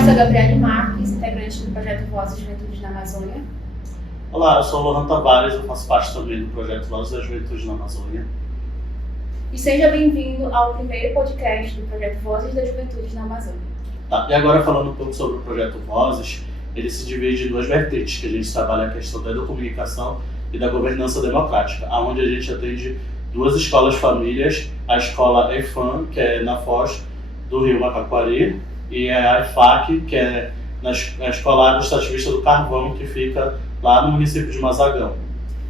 eu sou a Gabriele Marques, integrante do projeto Vozes Juventudes na Amazônia. Olá, eu sou o Lohan Tavares, eu faço parte também do projeto Vozes da Juventude na Amazônia. E seja bem-vindo ao primeiro podcast do projeto Vozes da Juventude na Amazônia. Tá, e agora falando um pouco sobre o projeto Vozes, ele se divide em duas vertentes, que a gente trabalha a questão da educomunicação e da governança democrática, onde a gente atende duas escolas famílias, a escola EFAM, que é na Foz do Rio Macaquari, e a EFAC, que é na Escola Agroextrativista do Carvão, que fica lá no município de Mazagão.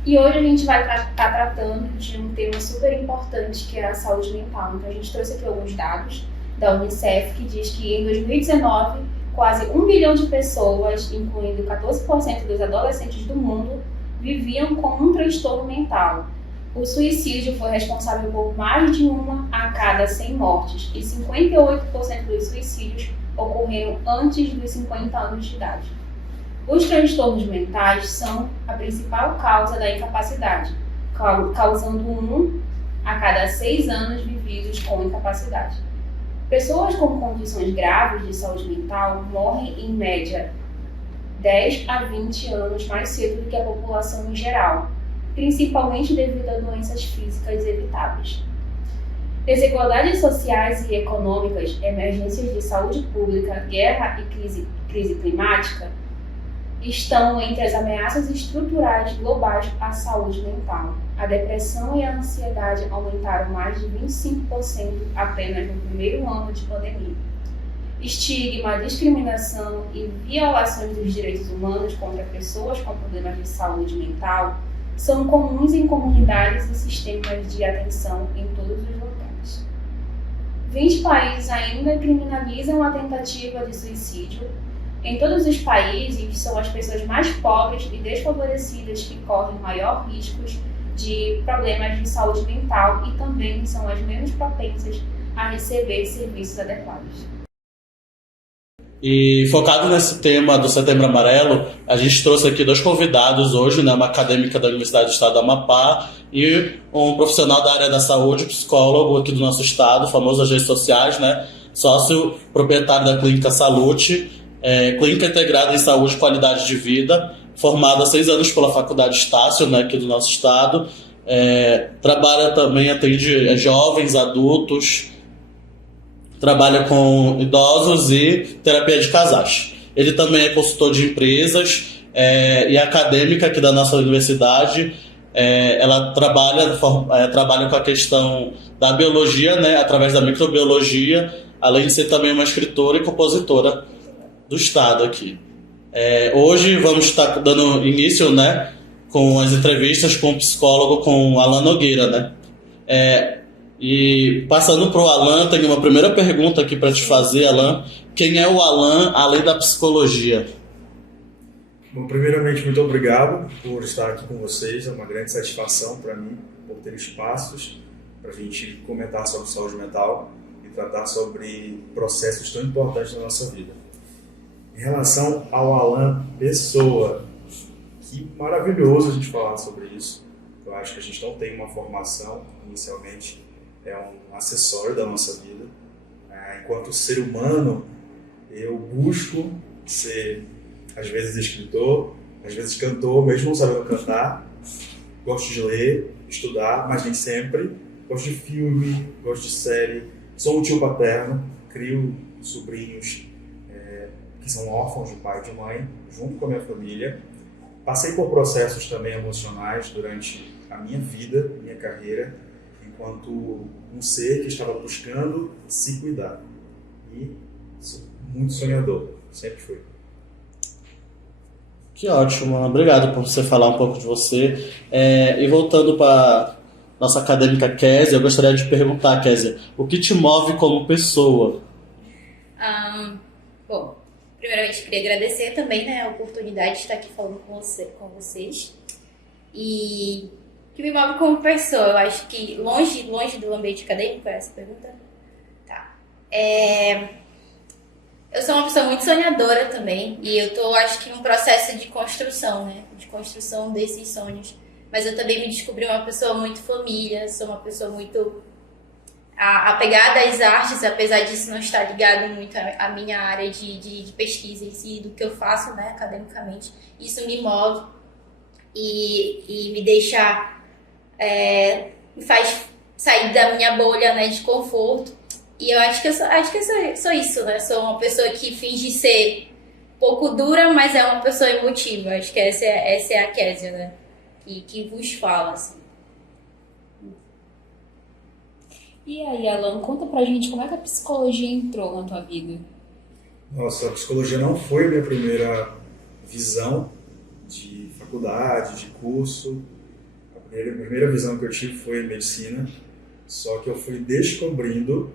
E hoje a gente vai estar tratando de um tema super importante, que é a saúde mental. Então a gente trouxe aqui alguns dados da Unicef, que diz que em 2019, quase 1 bilhão de pessoas, incluindo 14% dos adolescentes do mundo, viviam com um transtorno mental. O suicídio foi responsável por mais de uma a cada 100 mortes e 58% dos suicídios ocorreram antes dos 50 anos de idade. Os transtornos mentais são a principal causa da incapacidade, causando 1 a cada 6 anos vividos com incapacidade. Pessoas com condições graves de saúde mental morrem em média 10 a 20 anos mais cedo do que a população em geral, principalmente devido a doenças físicas evitáveis. Desigualdades sociais e econômicas, emergências de saúde pública, guerra e crise climática estão entre as ameaças estruturais globais à saúde mental. A depressão e a ansiedade aumentaram mais de 25% apenas no primeiro ano de pandemia. Estigma, discriminação e violações dos direitos humanos contra pessoas com problemas de saúde mental são comuns em comunidades e sistemas de atenção em todos os locais. 20 países ainda criminalizam a tentativa de suicídio. Em todos os países, são as pessoas mais pobres e desfavorecidas que correm maior riscos de problemas de saúde mental e também são as menos propensas a receber serviços adequados. E focado nesse tema do Setembro Amarelo, a gente trouxe aqui 2 convidados hoje, né, uma acadêmica da Universidade do Estado do Amapá e um profissional da área da saúde, psicólogo aqui do nosso estado, famoso nas redes sociais, né, sócio proprietário da Clínica Salute, clínica integrada em saúde e qualidade de vida, formado há 6 anos pela Faculdade Estácio, né, aqui do nosso estado. Trabalha também, atende jovens, adultos, trabalha com idosos e terapia de casais. Ele também é consultor de empresas e acadêmica aqui da nossa universidade. Ela trabalha com a questão da biologia, né, através da microbiologia, além de ser também uma escritora e compositora do estado aqui. Hoje vamos estar dando início, né, com as entrevistas com o psicólogo, com o Alan Nogueira, né? E passando para o Alan, tenho uma primeira pergunta aqui para te fazer, Alan. Quem é o Alan, além da psicologia? Bom, primeiramente, muito obrigado por estar aqui com vocês. É uma grande satisfação para mim, por ter espaços para a gente comentar sobre saúde mental e tratar sobre processos tão importantes na nossa vida. Em relação ao Alan pessoa, que maravilhoso a gente falar sobre isso. Eu acho que a gente não tem uma formação inicialmente, é um acessório da nossa vida. Enquanto ser humano, eu busco ser, às vezes, escritor, às vezes cantor, mesmo não sabendo cantar. Gosto de ler, estudar, mas nem sempre. Gosto de filme, gosto de série. Sou um tio paterno, crio sobrinhos que são órfãos de pai e de mãe, junto com a minha família. Passei por processos também emocionais durante a minha vida, minha carreira, enquanto um ser que estava buscando se cuidar. E sou muito sonhador, sempre fui. Que ótimo, Alan. Obrigado por você falar um pouco de você. E voltando para nossa acadêmica Kézia, eu gostaria de perguntar, Kézia, o que te move como pessoa? Bom, primeiramente queria agradecer também, né, a oportunidade de estar aqui falando com vocês. E o que me move como pessoa, eu acho que longe do ambiente acadêmico, é essa pergunta? Tá. Eu sou uma pessoa muito sonhadora também, e eu tô, acho que, num processo de construção, né, de construção desses sonhos. Mas eu também me descobri uma pessoa muito família, sou uma pessoa muito a pegada às artes, apesar disso não estar ligado muito à minha área de pesquisa em si, do que eu faço, né, academicamente, isso me move e me deixa, me faz sair da minha bolha, né, de conforto. E eu acho que eu sou isso, né? Sou uma pessoa que finge ser pouco dura, mas é uma pessoa emotiva. Acho que essa é a Késia, né? Que vos fala, assim. E aí, Alan, conta pra gente como é que a psicologia entrou na tua vida? Nossa, a psicologia não foi a minha primeira visão de faculdade, de curso. A primeira visão que eu tive foi medicina, só que eu fui descobrindo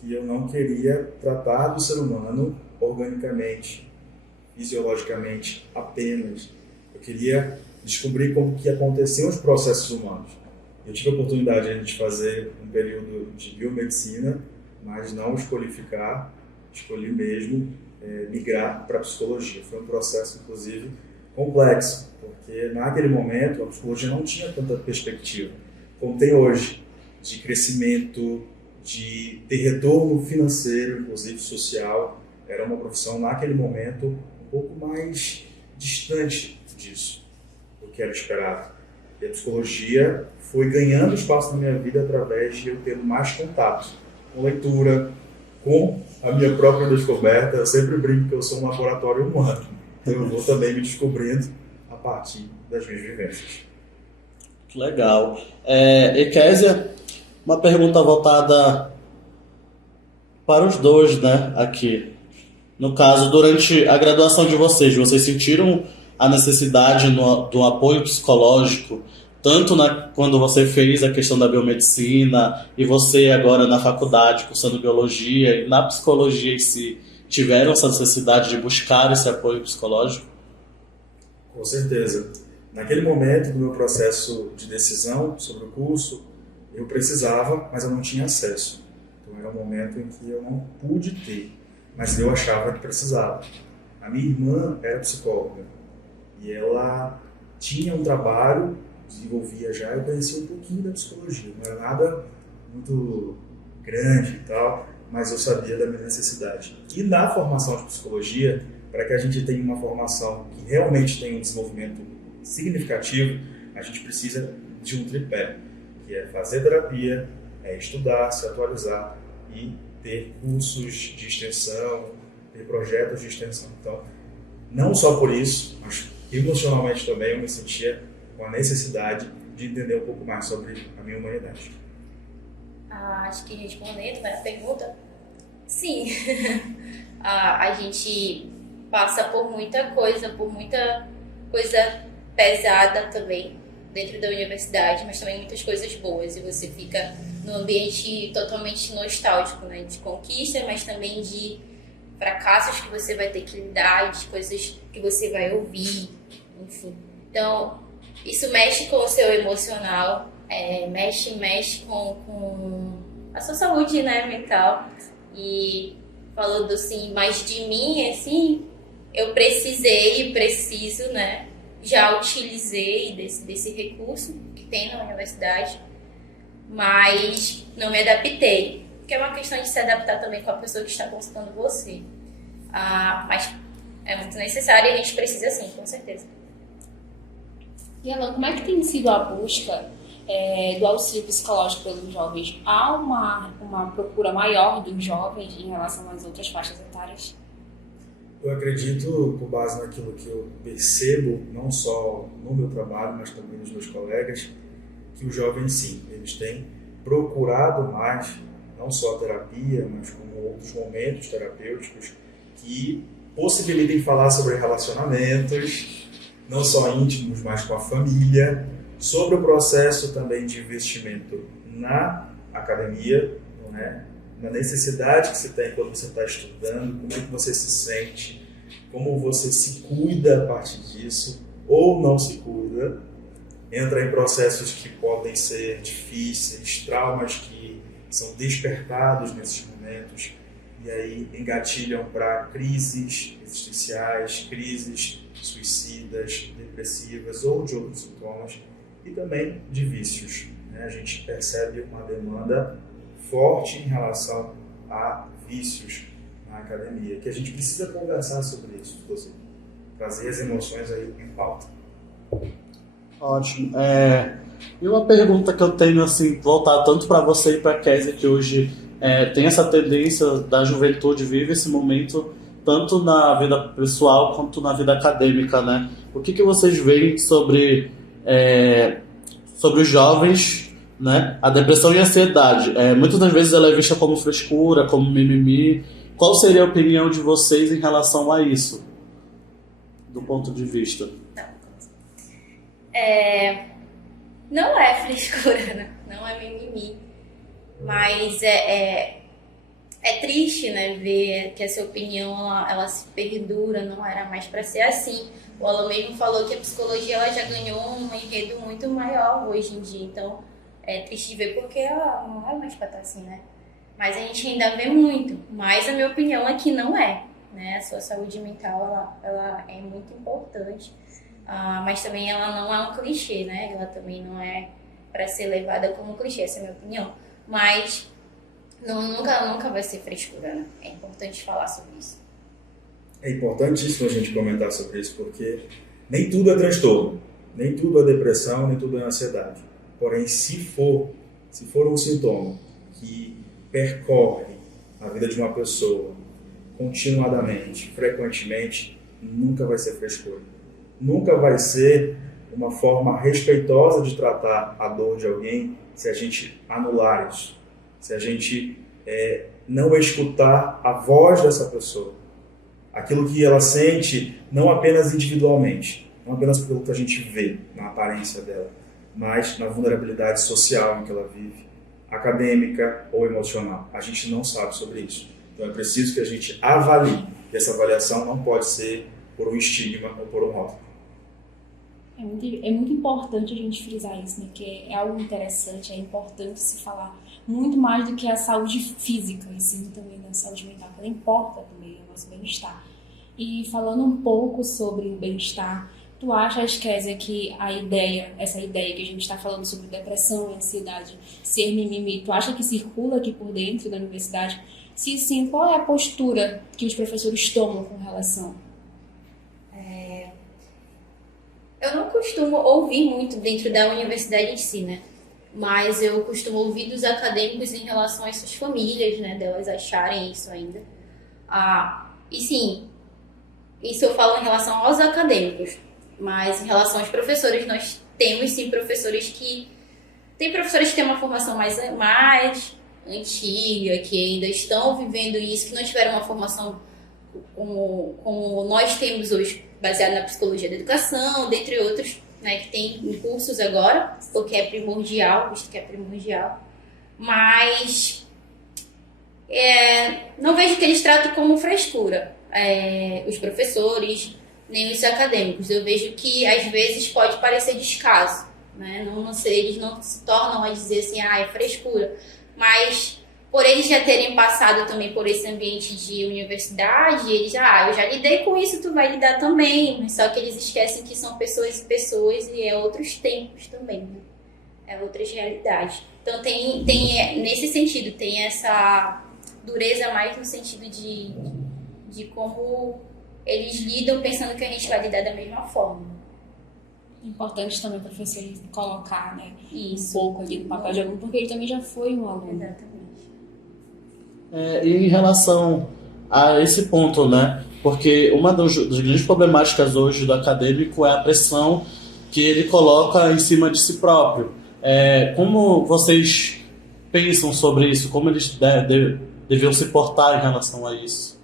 que eu não queria tratar do ser humano organicamente, fisiologicamente apenas. Eu queria descobrir como que aconteciam os processos humanos. Eu tive a oportunidade de fazer um período de biomedicina, mas não escolhi ficar, escolhi mesmo migrar para a psicologia. Foi um processo, inclusive, complexo, porque naquele momento a psicologia não tinha tanta perspectiva como tem hoje, de crescimento, de ter retorno financeiro, inclusive social. Era uma profissão, naquele momento, um pouco mais distante disso, do que era esperado. E a psicologia foi ganhando espaço na minha vida através de eu ter mais contato com leitura, com a minha própria descoberta. Eu sempre brinco que eu sou um laboratório humano. Então eu vou também me descobrindo a partir das minhas vivências. Que legal. E Késia, uma pergunta voltada para os dois, né, aqui. No caso, durante a graduação de vocês sentiram a necessidade do apoio psicológico, tanto quando você fez a questão da biomedicina e você agora na faculdade, cursando biologia, e na psicologia em si, tiveram essa necessidade de buscar esse apoio psicológico? Com certeza. Naquele momento do meu processo de decisão sobre o curso, eu precisava, mas eu não tinha acesso. Então era um momento em que eu não pude ter, mas eu achava que precisava. A minha irmã era psicóloga e ela tinha um trabalho, desenvolvia já, eu conhecia um pouquinho da psicologia. Não era nada muito grande e tal, mas eu sabia da minha necessidade. E na formação de psicologia, para que a gente tenha uma formação que realmente tenha um desenvolvimento significativo, a gente precisa de um tripé, que é fazer terapia, estudar, se atualizar e ter cursos de extensão, ter projetos de extensão. Então, não só por isso, mas emocionalmente também eu me sentia com a necessidade de entender um pouco mais sobre a minha humanidade. Acho que respondendo a pergunta, sim. A gente passa por muita coisa pesada também dentro da universidade, mas também muitas coisas boas, e você fica num ambiente totalmente nostálgico, né? De conquista, mas também de fracassos que você vai ter que lidar, de coisas que você vai ouvir, enfim. Então, isso mexe com o seu emocional, mexe com a sua saúde, né, mental. E falando assim, mais de mim, assim, eu precisei e preciso, né, já utilizei desse recurso que tem na universidade, mas não me adaptei, porque é uma questão de se adaptar também com a pessoa que está consultando você. Mas é muito necessário e a gente precisa sim, com certeza. E Alan, como é que tem sido a busca do auxílio psicológico pelos jovens? Há uma procura maior dos jovens em relação às outras faixas etárias? Eu acredito, com base naquilo que eu percebo, não só no meu trabalho, mas também nos meus colegas, que os jovens, sim, eles têm procurado mais, não só a terapia, mas como outros momentos terapêuticos que possibilitem falar sobre relacionamentos, não só íntimos, mas com a família, sobre o processo também de investimento na academia, né? Na necessidade que você tem quando você está estudando, como é que você se sente, como você se cuida a partir disso, ou não se cuida, entra em processos que podem ser difíceis, traumas que são despertados nesses momentos, e aí engatilham para crises existenciais, crises suicidas, depressivas ou de outros sintomas, e também de vícios, né? A gente percebe uma demanda forte em relação a vícios na academia, que a gente precisa conversar sobre isso, inclusive, trazer as emoções aí em pauta. Ótimo. E uma pergunta que eu tenho, assim, voltada tanto para você e para a Kézia, que hoje tem essa tendência da juventude, vive esse momento tanto na vida pessoal quanto na vida acadêmica, né? O que vocês veem sobre os jovens, né? A depressão e a ansiedade. Muitas das vezes ela é vista como frescura, como mimimi. Qual seria a opinião de vocês em relação a isso, do ponto de vista? Não é frescura, né? Não é mimimi. Mas é triste, né, ver que essa opinião ela se perdura, não era mais para ser assim. O Alan mesmo falou que a psicologia ela já ganhou um enredo muito maior hoje em dia, então é triste de ver porque ela não é mais para estar assim, né? Mas a gente ainda vê muito, mas a minha opinião é que não é, né? A sua saúde mental ela é muito importante, mas também ela não é um clichê, né? Ela também não é para ser levada como clichê, essa é a minha opinião. Mas nunca vai ser frescura, né? É importante falar sobre isso. É importantíssimo a gente comentar sobre isso, porque nem tudo é transtorno, nem tudo é depressão, nem tudo é ansiedade. Porém, se for um sintoma que percorre a vida de uma pessoa continuadamente, frequentemente, nunca vai ser frescura. Nunca vai ser uma forma respeitosa de tratar a dor de alguém se a gente anular isso, se a gente não escutar a voz dessa pessoa, aquilo que ela sente, não apenas individualmente, não apenas pelo que a gente vê na aparência dela, mas na vulnerabilidade social em que ela vive, acadêmica ou emocional. A gente não sabe sobre isso. Então é preciso que a gente avalie, e essa avaliação não pode ser por um estigma ou por um rótulo. É muito importante a gente frisar isso, né? Que é algo interessante, é importante se falar muito mais do que a saúde física, e sim também da saúde mental, que ela importa também o nosso bem-estar. E falando um pouco sobre o bem-estar, tu achas, Kézia, que essa ideia que a gente está falando sobre depressão e ansiedade ser mimimi, tu acha que circula aqui por dentro da universidade? Se sim, qual é a postura que os professores tomam com relação? Eu não costumo ouvir muito dentro da universidade em si, né? Mas eu costumo ouvir dos acadêmicos em relação às suas famílias, né? Delas acharem isso ainda. E sim, isso eu falo em relação aos acadêmicos. Mas em relação aos professores, nós temos sim professores que... Tem professores que têm uma formação mais antiga, que ainda estão vivendo isso, que não tiveram uma formação como nós temos hoje, baseado na psicologia da educação, dentre outros, né, que tem cursos agora, porque é primordial, visto que é primordial. Mas não vejo que eles tratam como frescura, os professores, nem os acadêmicos. Eu vejo que às vezes pode parecer descaso, né? Não sei, eles não se tornam a dizer assim, é frescura, mas por eles já terem passado também por esse ambiente de universidade, eles eu já lidei com isso, tu vai lidar também, só que eles esquecem que são pessoas e pessoas e é outros tempos também, né? É outras realidades. Então tem nesse sentido, tem essa dureza mais no sentido de como eles lidam pensando que a gente vai lidar da mesma forma. Importante também o professor colocar, né, Isso. um pouco ali no papel de aluno, porque ele também já foi um aluno. Exatamente. E em relação a esse ponto, né? Porque uma das grandes problemáticas hoje do acadêmico é a pressão que ele coloca em cima de si próprio. Como vocês pensam sobre isso? Como eles deviam se portar em relação a isso?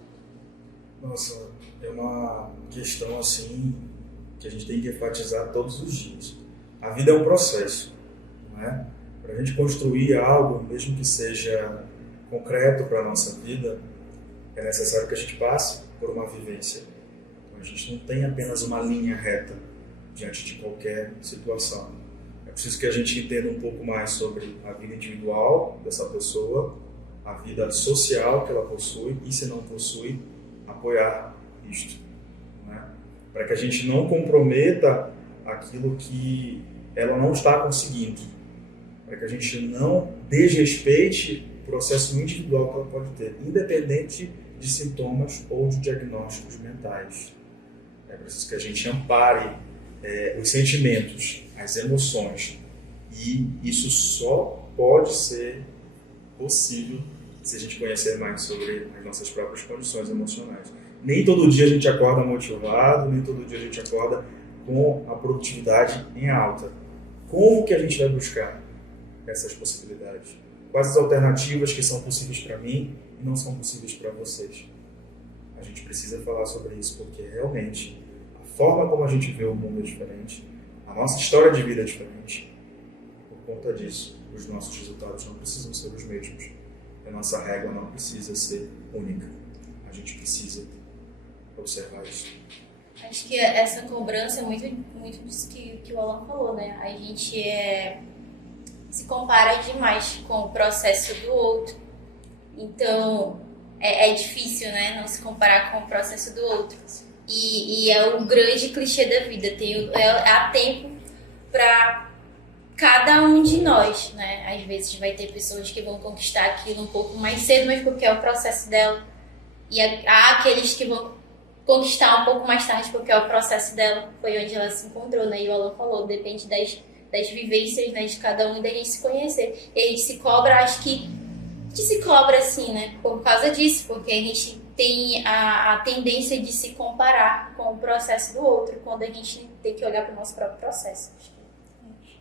Nossa, é uma questão assim que a gente tem que enfatizar todos os dias. A vida é um processo, não é? Para a gente construir algo, mesmo que seja concreto para a nossa vida, é necessário que a gente passe por uma vivência. Então, a gente não tem apenas uma linha reta diante de qualquer situação. É preciso que a gente entenda um pouco mais sobre a vida individual dessa pessoa, a vida social que ela possui e, se não possui, apoiar isto, né? Para que a gente não comprometa aquilo que ela não está conseguindo, para que a gente não desrespeite processo individual que ela pode ter, independente de sintomas ou de diagnósticos mentais. É preciso que a gente ampare os sentimentos, as emoções, e isso só pode ser possível se a gente conhecer mais sobre as nossas próprias condições emocionais. Nem todo dia a gente acorda motivado, nem todo dia a gente acorda com a produtividade em alta. Como que a gente vai buscar essas possibilidades? Quais as alternativas que são possíveis para mim e não são possíveis para vocês? A gente precisa falar sobre isso, porque realmente a forma como a gente vê o mundo é diferente, a nossa história de vida é diferente. Por conta disso, os nossos resultados não precisam ser os mesmos. A nossa régua não precisa ser única. A gente precisa observar isso. Acho que essa cobrança é muito disso que o Alan falou, né? A gente se compara demais com o processo do outro. Então, é difícil, né? Não se comparar com o processo do outro. E é o grande clichê da vida. Há tempo para cada um de nós, né? Às vezes vai ter pessoas que vão conquistar aquilo um pouco mais cedo, mas porque é o processo dela. E há aqueles que vão conquistar um pouco mais tarde porque é o processo dela, foi onde ela se encontrou, né? E o Alan falou, depende das vivências, né, de cada um e da gente se conhecer. E a gente se cobra, acho que a gente se cobra assim, né? Por causa disso, porque a gente tem a tendência de se comparar com o processo do outro, quando a gente tem que olhar para o nosso próprio processo.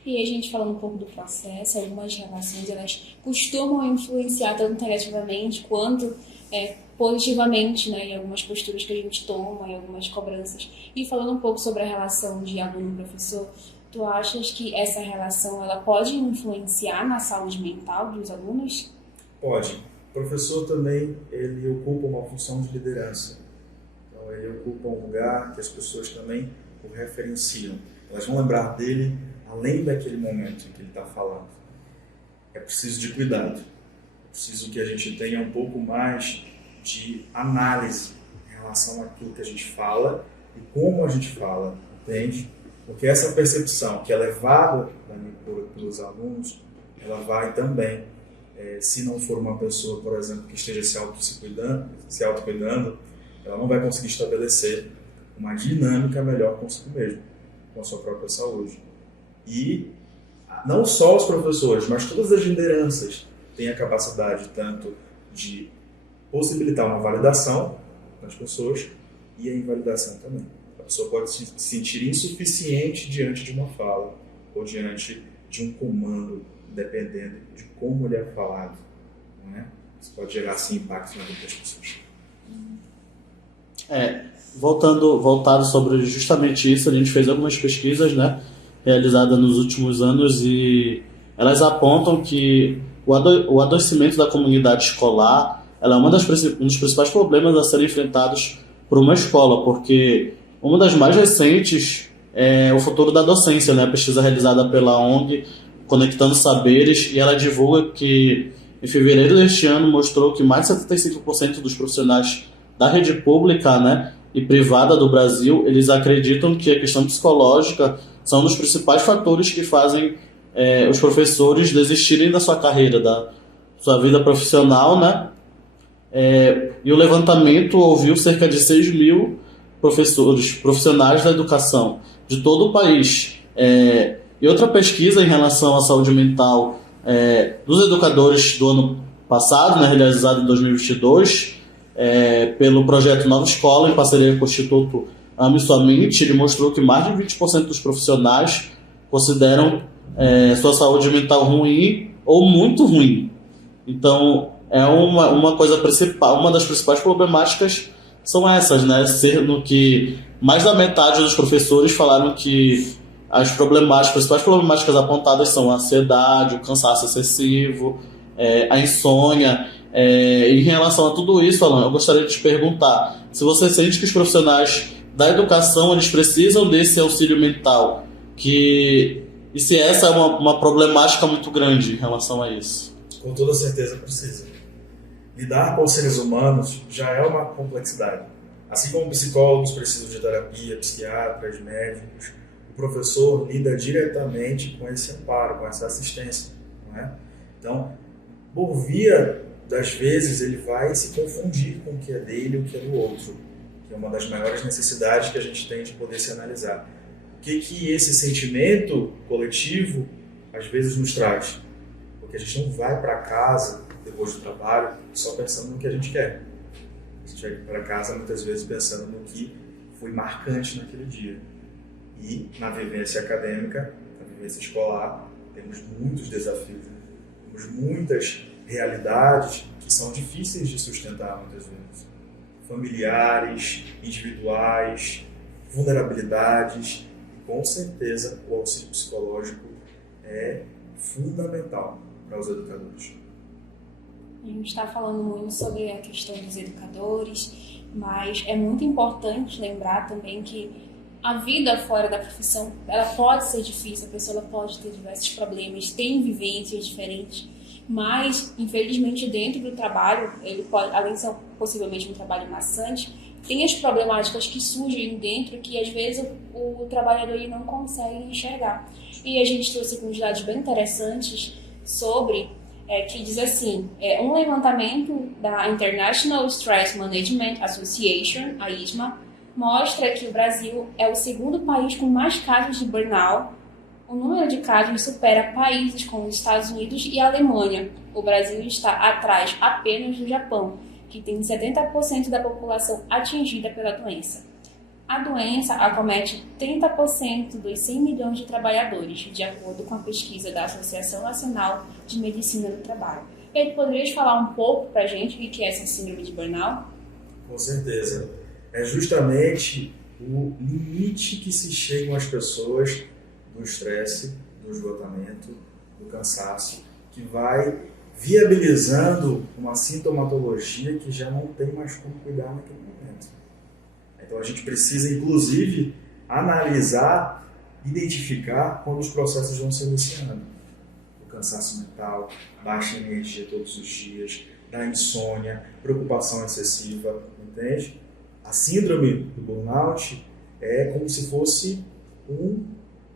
E a gente falando um pouco do processo, algumas relações elas costumam influenciar tanto negativamente quanto positivamente, né, em algumas posturas que a gente toma, em algumas cobranças. E falando um pouco sobre a relação de aluno-professor, tu achas que essa relação ela pode influenciar na saúde mental dos alunos? Pode. O professor também, ele ocupa uma função de liderança. Então, ele ocupa um lugar que as pessoas também o referenciam. Elas vão lembrar dele além daquele momento em que ele está falando. É preciso de cuidado. É preciso que a gente tenha um pouco mais de análise em relação àquilo que a gente fala e como a gente fala, entende? Porque essa percepção que é levada pelos alunos, ela vai também, se não for uma pessoa, por exemplo, que esteja se autocuidando, ela não vai conseguir estabelecer uma dinâmica melhor consigo mesmo, com a sua própria saúde. E não só os professores, mas todas as lideranças têm a capacidade tanto de possibilitar uma validação nas pessoas e a invalidação também. A pessoa pode se sentir insuficiente diante de uma fala ou diante de um comando, dependendo de como ele é falado. Não é? Isso pode gerar, assim, impactos na vida das pessoas. Voltado sobre justamente isso, a gente fez algumas pesquisas, né, realizadas nos últimos anos e elas apontam que o adoecimento da comunidade escolar ela é um dos principais problemas a serem enfrentados por uma escola, porque uma das mais recentes é o futuro da docência, né? A pesquisa realizada pela ONG Conectando Saberes, e ela divulga que em fevereiro deste ano mostrou que mais de 75% dos profissionais da rede pública, né, e privada do Brasil, eles acreditam que a questão psicológica são um dos principais fatores que fazem os professores desistirem da sua carreira, da sua vida profissional, né? E o levantamento ouviu cerca de 6 mil profissionais da educação de todo o país. E outra pesquisa em relação à saúde mental dos educadores do ano passado, né, realizada em 2022, pelo projeto Nova Escola, em parceria com o Instituto Ame Sua Mente, ele mostrou que mais de 20% dos profissionais consideram sua saúde mental ruim ou muito ruim. Então, uma coisa principal, uma das principais problemáticas são essas, né? Sendo que mais da metade dos professores falaram que as principais problemáticas apontadas são a ansiedade, o cansaço excessivo, a insônia. Em relação a tudo isso, Alan, eu gostaria de te perguntar se você sente que os profissionais da educação eles precisam desse auxílio mental, e se essa é uma problemática muito grande em relação a isso. Com toda certeza precisa. Lidar com os seres humanos já é uma complexidade. Assim como psicólogos precisam de terapia, psiquiatras, médicos, o professor lida diretamente com esse amparo, com essa assistência. Não é? Então, por via das vezes, ele vai se confundir com o que é dele e o que é do outro, que é uma das maiores necessidades que a gente tem de poder se analisar. O que esse sentimento coletivo, às vezes, nos traz? Porque a gente não vai para casa, depois do trabalho, só pensando no que a gente quer. A gente vai para casa, muitas vezes, pensando no que foi marcante naquele dia. E, na vivência acadêmica, na vivência escolar, temos muitos desafios, temos muitas realidades que são difíceis de sustentar, muitas vezes. Familiares, individuais, vulnerabilidades. E, com certeza, o auxílio psicológico é fundamental para os educadores. A gente está falando muito sobre a questão dos educadores, mas é muito importante lembrar também que a vida fora da profissão, ela pode ser difícil, a pessoa pode ter diversos problemas, tem vivências diferentes, mas, infelizmente, dentro do trabalho, ele pode, além de ser possivelmente um trabalho maçante, tem as problemáticas que surgem dentro que, às vezes, o trabalhador ele não consegue enxergar. E a gente trouxe alguns dados bem interessantes sobre, que diz assim, um levantamento da International Stress Management Association, a ISMA, mostra que o Brasil é o segundo país com mais casos de burnout. O número de casos supera países como os Estados Unidos e a Alemanha. O Brasil está atrás apenas do Japão, que tem 70% da população atingida pela doença. A doença acomete 30% dos 100 milhões de trabalhadores, de acordo com a pesquisa da Associação Nacional de Medicina do Trabalho. Ele poderia falar um pouco para a gente o que é essa síndrome de burnout? Com certeza. É justamente o limite que se chegam as pessoas do estresse, do esgotamento, do cansaço, que vai viabilizando uma sintomatologia que já não tem mais como cuidar naquele momento. Então a gente precisa, inclusive, analisar, identificar quando os processos vão se iniciando. O cansaço mental, baixa energia todos os dias, da insônia, preocupação excessiva, entende? A síndrome do burnout é como se fosse um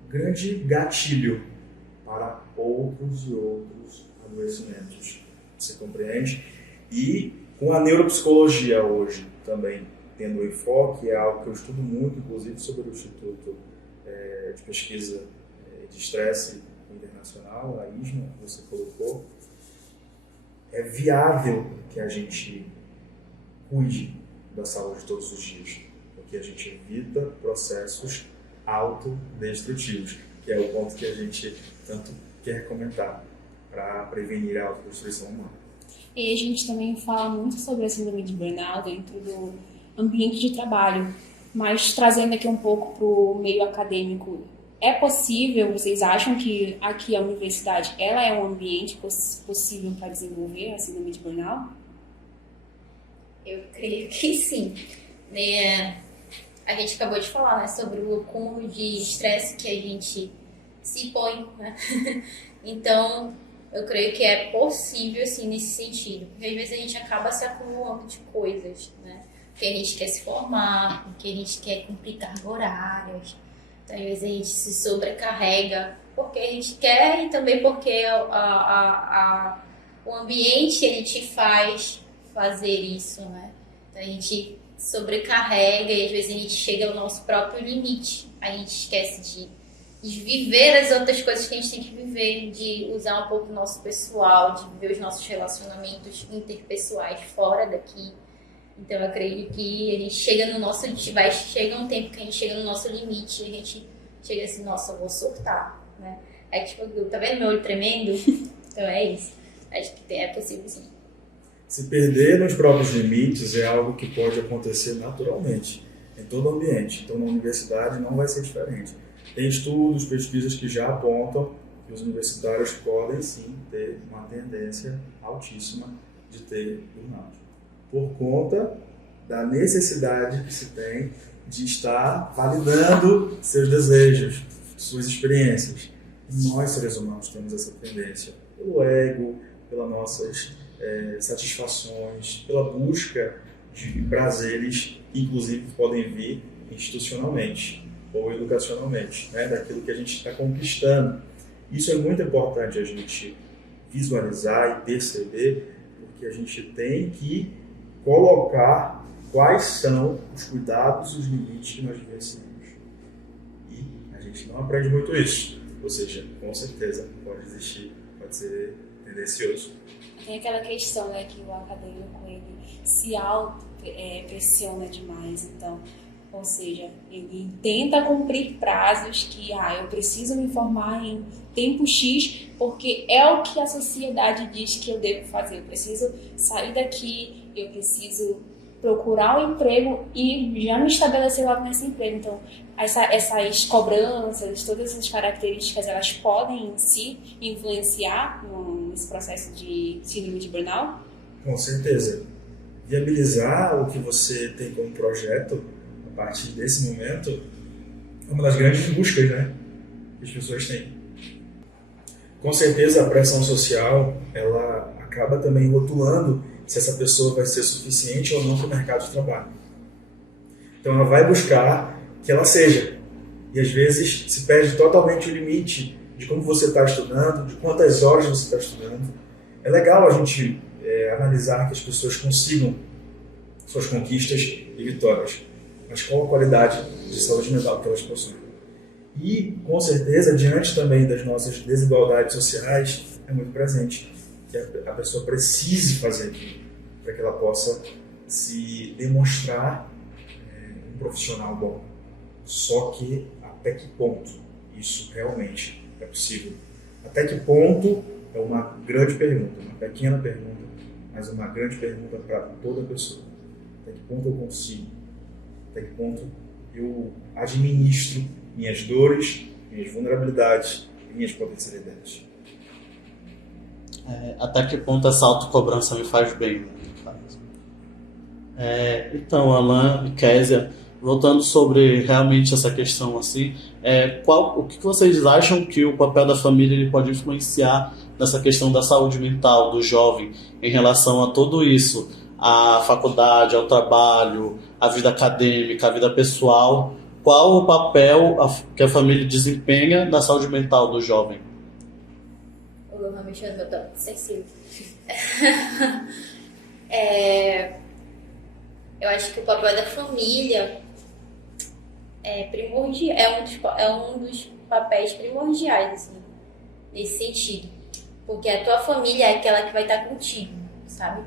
grande gatilho para outros e outros adoecimentos. Você compreende? E com a neuropsicologia hoje também tendo enfoque, é algo que eu estudo muito, inclusive sobre o Instituto de Pesquisa de Estresse Internacional, a ISMA, que você colocou. É viável que a gente cuide da saúde todos os dias, porque a gente evita processos autodestrutivos, que é o ponto que a gente tanto quer comentar para prevenir a autodestruição humana. E a gente também fala muito sobre a síndrome de burnout dentro do ambiente de trabalho, mas trazendo aqui um pouco para o meio acadêmico, é possível, vocês acham que aqui a universidade ela é um ambiente possível para desenvolver a síndrome de burnout? Eu creio que sim. A gente acabou de falar, né, sobre o acúmulo de estresse que a gente se põe, né? Então, eu creio que é possível, assim, nesse sentido. Porque às vezes a gente acaba se acumulando de coisas, né? Porque a gente quer se formar, porque a gente quer cumprir cargas horárias. Então, às vezes a gente se sobrecarrega porque a gente quer e também porque o ambiente ele te faz fazer isso, né? Então, a gente sobrecarrega e às vezes a gente chega ao nosso próprio limite. A gente esquece de viver as outras coisas que a gente tem que viver, de usar um pouco do nosso pessoal, de viver os nossos relacionamentos interpessoais fora daqui. Então eu acredito que a gente chega no nosso, chega um tempo que a gente chega no nosso limite e a gente chega assim, nossa, eu vou surtar, né? É tipo, tá vendo meu olho tremendo? Então é isso. Acho que é possível sim. Se perder nos próprios limites é algo que pode acontecer naturalmente, em todo o ambiente. Então na universidade não vai ser diferente. Tem estudos, pesquisas que já apontam que os universitários podem sim ter uma tendência altíssima de ter burnout, por conta da necessidade que se tem de estar validando seus desejos, suas experiências. Nós, seres humanos, temos essa tendência pelo ego, pelas nossas satisfações, pela busca de prazeres que, inclusive, podem vir institucionalmente ou educacionalmente, né, daquilo que a gente está conquistando. Isso é muito importante a gente visualizar e perceber, porque a gente tem que colocar quais são os cuidados e os limites que nós vivenciamos. E a gente não aprende muito isso. Ou seja, com certeza pode existir, pode ser tendencioso. Tem aquela questão, né, que o acadêmico ele se auto-pressiona demais, então, ou seja, ele tenta cumprir prazos que, eu preciso me formar em tempo X, porque é o que a sociedade diz que eu devo fazer. Eu preciso sair daqui, eu preciso procurar um emprego e já me estabelecer logo nesse emprego. Então, essas cobranças, todas essas características, elas podem em si influenciar nesse processo de síndrome de burnout? Com certeza. Viabilizar o que você tem como projeto a partir desse momento é uma das grandes buscas, né, que as pessoas têm. Com certeza a pressão social ela acaba também rotulando se essa pessoa vai ser suficiente ou não para o mercado de trabalho. Então ela vai buscar que ela seja. E às vezes se perde totalmente o limite de como você está estudando, de quantas horas você está estudando. É legal a gente analisar que as pessoas consigam suas conquistas e vitórias, mas qual a qualidade de saúde mental que elas possuem. E, com certeza, diante também das nossas desigualdades sociais, é muito presente que a pessoa precise fazer aquilo para que ela possa se demonstrar um profissional bom. Só que até que ponto isso realmente é possível? Até que ponto é uma grande pergunta, uma pequena pergunta, mas uma grande pergunta para toda pessoa. Até que ponto eu consigo? Até que ponto eu administro minhas dores, minhas vulnerabilidades e minhas potencialidades? Até que ponto essa autocobrança me faz bem? Então, Alan e Késia, voltando sobre realmente essa questão assim, o que vocês acham que o papel da família ele pode influenciar nessa questão da saúde mental do jovem em relação a tudo isso? A faculdade, ao trabalho, a vida acadêmica, a vida pessoal. Qual o papel que a família desempenha na saúde mental do jovem? Eu vou mexendo meu toque sensível. Eu acho que o papel da família é primordial, é um dos papéis primordiais, assim, nesse sentido. Porque a tua família é aquela que vai estar contigo, sabe?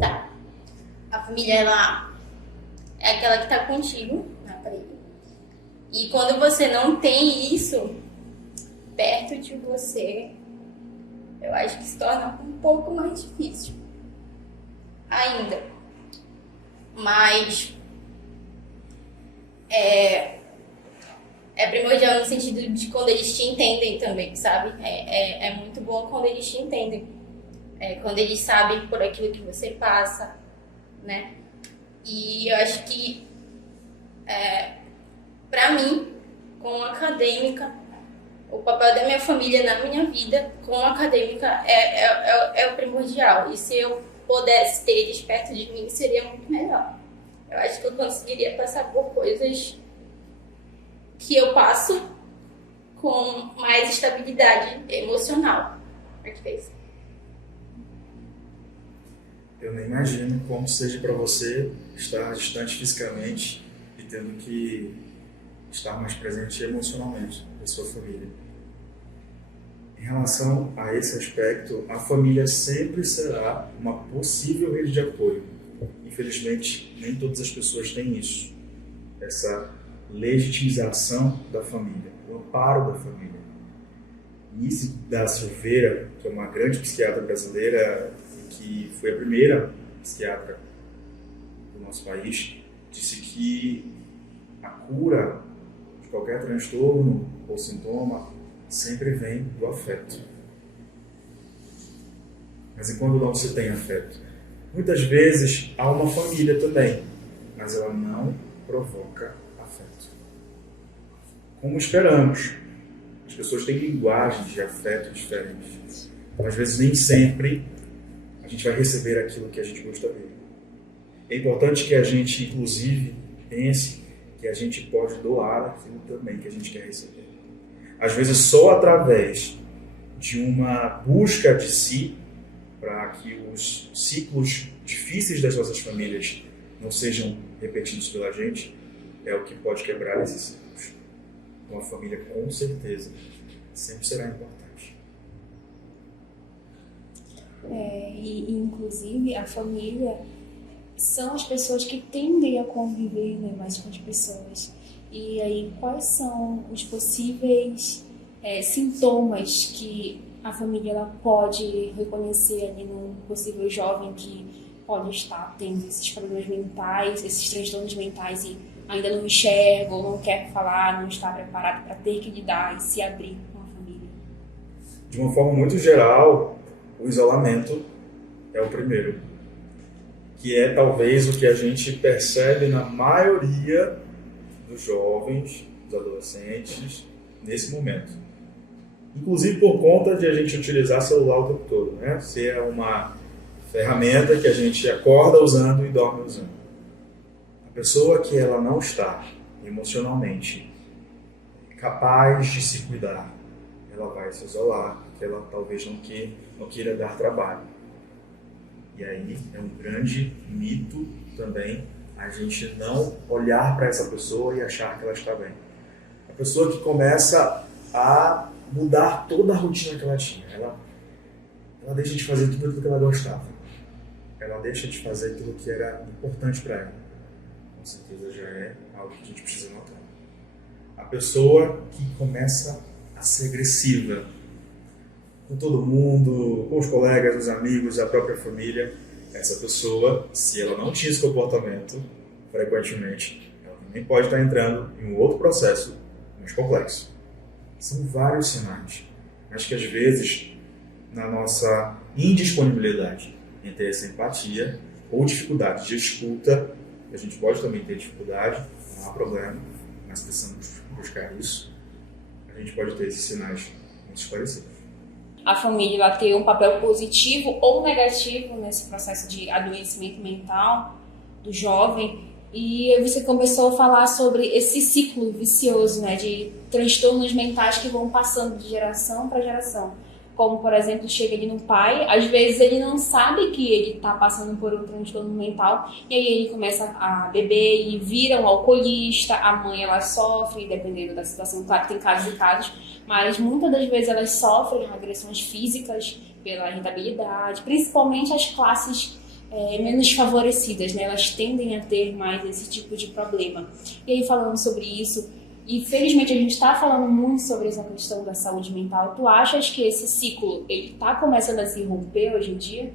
Tá. A família, ela é aquela que tá contigo, e quando você não tem isso perto de você, eu acho que se torna um pouco mais difícil ainda. Mas é primordial no sentido de quando eles te entendem também, sabe? É muito bom quando eles te entendem. Quando eles sabem por aquilo que você passa, né? E eu acho que, pra mim, como acadêmica, o papel da minha família na minha vida, como acadêmica, é o primordial. E se eu pudesse ter eles perto de mim, seria muito melhor. Eu acho que eu conseguiria passar por coisas que eu passo com mais estabilidade emocional. Eu nem imagino como seja para você estar distante fisicamente e tendo que estar mais presente emocionalmente com a sua família. Em relação a esse aspecto, a família sempre será uma possível rede de apoio. Infelizmente, nem todas as pessoas têm isso. Essa legitimização da família, o amparo da família. Nícia da Silveira, que é uma grande psiquiatra brasileira e que foi a primeira psiquiatra do nosso país, disse que a cura de qualquer transtorno ou sintoma sempre vem do afeto. Mas e quando não se tem afeto? Muitas vezes há uma família também, mas ela não provoca afeto. Como esperamos. As pessoas têm linguagens de afeto diferentes. Então, às vezes nem sempre as gente vai receber aquilo que a gente gostaria. É importante que a gente, inclusive, pense que a gente pode doar aquilo também que a gente quer receber. Às vezes, só através de uma busca de si, para que os ciclos difíceis das nossas famílias não sejam repetidos pela gente, é o que pode quebrar esses ciclos. Uma família, com certeza, sempre será importante. Inclusive, a família são as pessoas que tendem a conviver, né, mais com as pessoas. E aí, quais são os possíveis sintomas que a família ela pode reconhecer ali num possível jovem que pode estar tendo esses problemas mentais, esses transtornos mentais e ainda não enxerga ou não quer falar, não está preparado para ter que lidar e se abrir com a família? De uma forma muito geral, o isolamento é o primeiro, que é talvez o que a gente percebe na maioria dos jovens, dos adolescentes, nesse momento. Inclusive por conta de a gente utilizar celular o tempo todo, né? Ser uma ferramenta que a gente acorda usando e dorme usando. A pessoa que ela não está emocionalmente capaz de se cuidar, ela vai se isolar, porque ela talvez não queira dar trabalho. E aí é um grande mito também a gente não olhar para essa pessoa e achar que ela está bem. A pessoa que começa a mudar toda a rotina que ela tinha. Ela deixa de fazer tudo aquilo que ela gostava. Ela deixa de fazer aquilo que era importante para ela. Com certeza já é algo que a gente precisa notar. A pessoa que começa a ser agressiva com todo mundo, com os colegas, os amigos, a própria família. Essa pessoa, se ela não tinha esse comportamento, frequentemente, ela também pode estar entrando em um outro processo mais complexo. São vários sinais. Acho que às vezes, na nossa indisponibilidade em ter essa empatia ou dificuldade de escuta, a gente pode também ter dificuldade, não há problema, mas precisamos buscar isso. A gente pode ter esses sinais muito esclarecidos. A família ela tem um papel positivo ou negativo nesse processo de adoecimento mental do jovem. E você começou a falar sobre esse ciclo vicioso, né, de transtornos mentais que vão passando de geração para geração. Como, por exemplo, chega ali no pai, às vezes ele não sabe que ele está passando por um transtorno mental, e aí ele começa a beber e vira um alcoolista, a mãe ela sofre, dependendo da situação, claro que tem casos e casos, mas muitas das vezes elas sofrem agressões físicas pela irritabilidade, principalmente as classes menos favorecidas, né? Elas tendem a ter mais esse tipo de problema. E aí, falando sobre isso, e felizmente a gente está falando muito sobre essa questão da saúde mental, tu achas que esse ciclo ele está começando a se romper hoje em dia?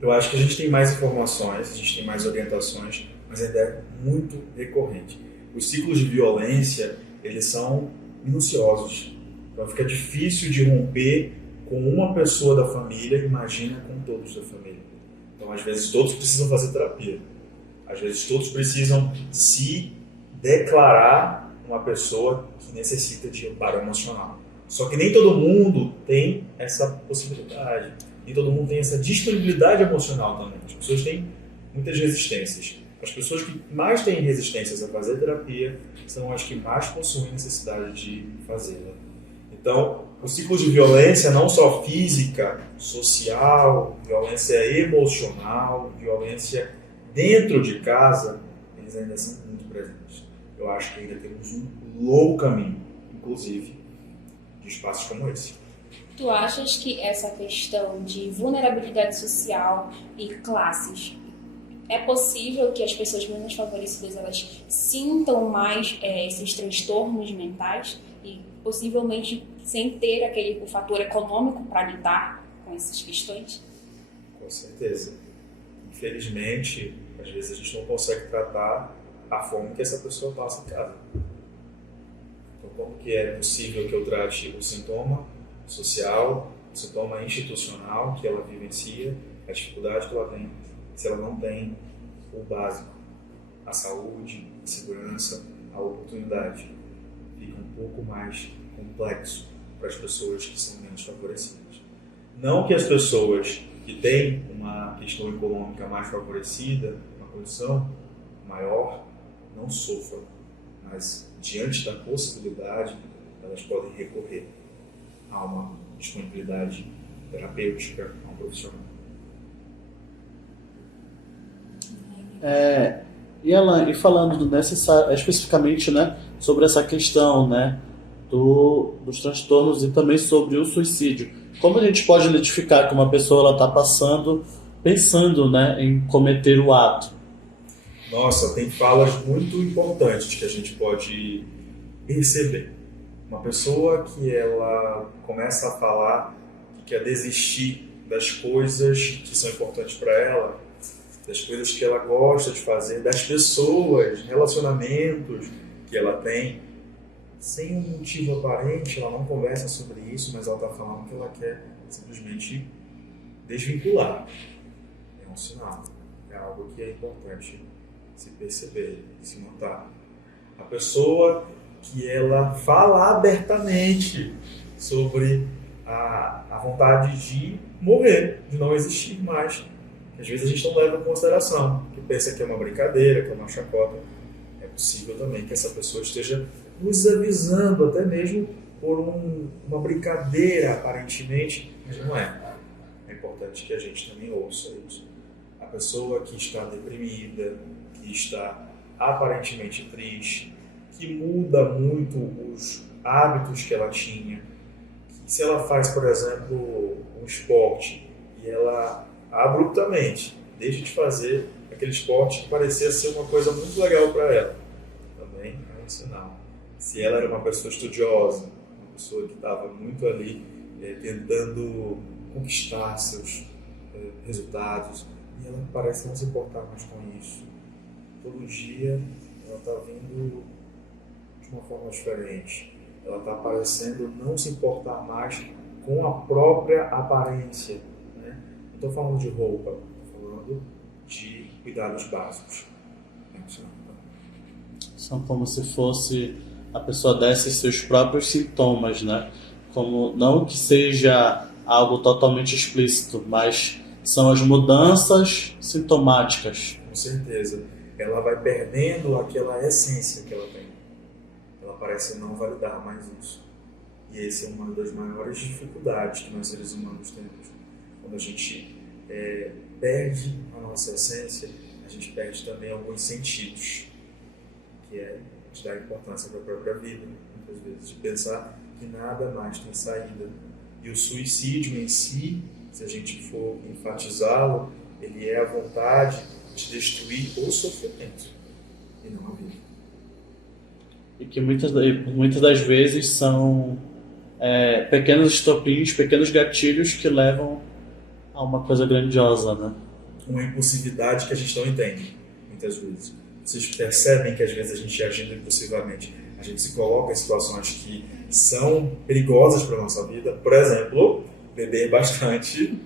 Eu acho que a gente tem mais informações, a gente tem mais orientações, mas ainda é muito recorrente. Os ciclos de violência, eles são minuciosos. Então fica difícil de romper com uma pessoa da família, imagina com todos da família. Então, às vezes, todos precisam fazer terapia. Às vezes, todos precisam se declarar uma pessoa que necessita de amparo emocional. Só que nem todo mundo tem essa possibilidade. Nem todo mundo tem essa disponibilidade emocional também. As pessoas têm muitas resistências. As pessoas que mais têm resistências a fazer terapia são as que mais possuem necessidade de fazê-la. Então, os ciclos de violência, não só física, social, violência emocional, violência dentro de casa, eles ainda são muito presentes. Eu acho que ainda temos um longo caminho, inclusive, de espaços como esse. Tu achas que essa questão de vulnerabilidade social e classes, é possível que as pessoas menos favorecidas elas sintam mais esses transtornos mentais e possivelmente sem ter o fator econômico para lidar com essas questões? Com certeza. Infelizmente, às vezes a gente não consegue tratar a forma que essa pessoa passa em casa. Então, como que é possível que eu trate o sintoma social, o sintoma institucional que ela vivencia, a dificuldade que ela tem, se ela não tem o básico, a saúde, a segurança, a oportunidade. Fica um pouco mais complexo para as pessoas que são menos favorecidas. Não que as pessoas que tem uma questão econômica mais favorecida, uma condição maior, não sofram, mas diante da possibilidade, elas podem recorrer a uma disponibilidade terapêutica, a um profissional. E falando especificamente, né, sobre essa questão, né, dos transtornos e também sobre o suicídio, como a gente pode identificar que uma pessoa está pensando, né, em cometer o ato? Nossa, tem falas muito importantes que a gente pode perceber. Uma pessoa que ela começa a falar que quer desistir das coisas que são importantes para ela, das coisas que ela gosta de fazer, das pessoas, relacionamentos que ela tem, sem um motivo aparente, ela não conversa sobre isso, mas ela está falando que ela quer simplesmente desvincular. É um sinal, é algo que é importante se perceber, se notar. A pessoa que ela fala abertamente sobre a vontade de morrer, de não existir mais. Às vezes a gente não leva em consideração, que pensa que é uma brincadeira, que é uma chacota. É possível também que essa pessoa esteja nos avisando, até mesmo por uma brincadeira, aparentemente, mas não é. É importante que a gente também ouça isso. A pessoa que está deprimida, que está aparentemente triste, que muda muito os hábitos que ela tinha, que se ela faz, por exemplo, um esporte e ela abruptamente deixa de fazer aquele esporte que parecia ser uma coisa muito legal para ela, também é um sinal. Se ela era uma pessoa estudiosa, uma pessoa que estava muito ali tentando conquistar seus resultados, e ela parece não se importar mais com isso. Todo dia ela está vindo de uma forma diferente. Ela está parecendo não se importar mais com a própria aparência. Né? Não estou falando de roupa, estou falando de cuidados básicos. São como se fosse a pessoa desse seus próprios sintomas, né? Como, não que seja algo totalmente explícito, mas são as mudanças sintomáticas. Com certeza. Ela vai perdendo aquela essência que ela tem. Ela parece não validar mais isso. E essa é uma das maiores dificuldades que nós seres humanos temos. Quando a gente perde a nossa essência, a gente perde também alguns sentidos, que é de dar importância para a própria vida, muitas vezes, de pensar que nada mais tem saída. E o suicídio em si, se a gente for enfatizá-lo, ele é a vontade de destruir o sofrimento e não a vida. E que muitas das vezes são pequenos estopins, pequenos gatilhos que levam a uma coisa grandiosa, né? Uma impulsividade que a gente não entende, muitas vezes. Vocês percebem que às vezes a gente agindo impulsivamente, a gente se coloca em situações que são perigosas para a nossa vida. Por exemplo, beber bastante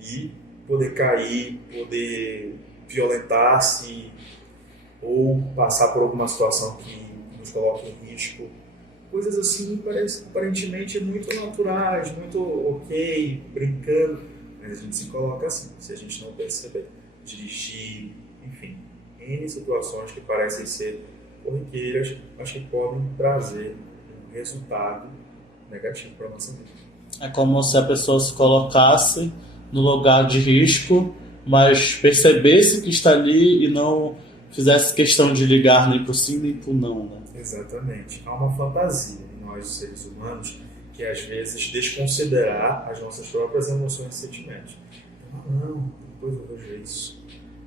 e poder cair, poder violentar-se ou passar por alguma situação que nos coloque em risco. Coisas assim, aparentemente muito naturais, muito ok, brincando, mas a gente se coloca assim, se a gente não perceber. Dirigir, enfim, N situações que parecem ser corriqueiras, mas que podem trazer um resultado negativo para a nossa vida. É como se a pessoa se colocasse no lugar de risco, mas percebesse que está ali e não fizesse questão de ligar nem por sim nem por não, né? Exatamente. Há uma fantasia em nós, seres humanos, que às vezes desconsiderar as nossas próprias emoções e sentimentos. Não, depois eu vejo isso.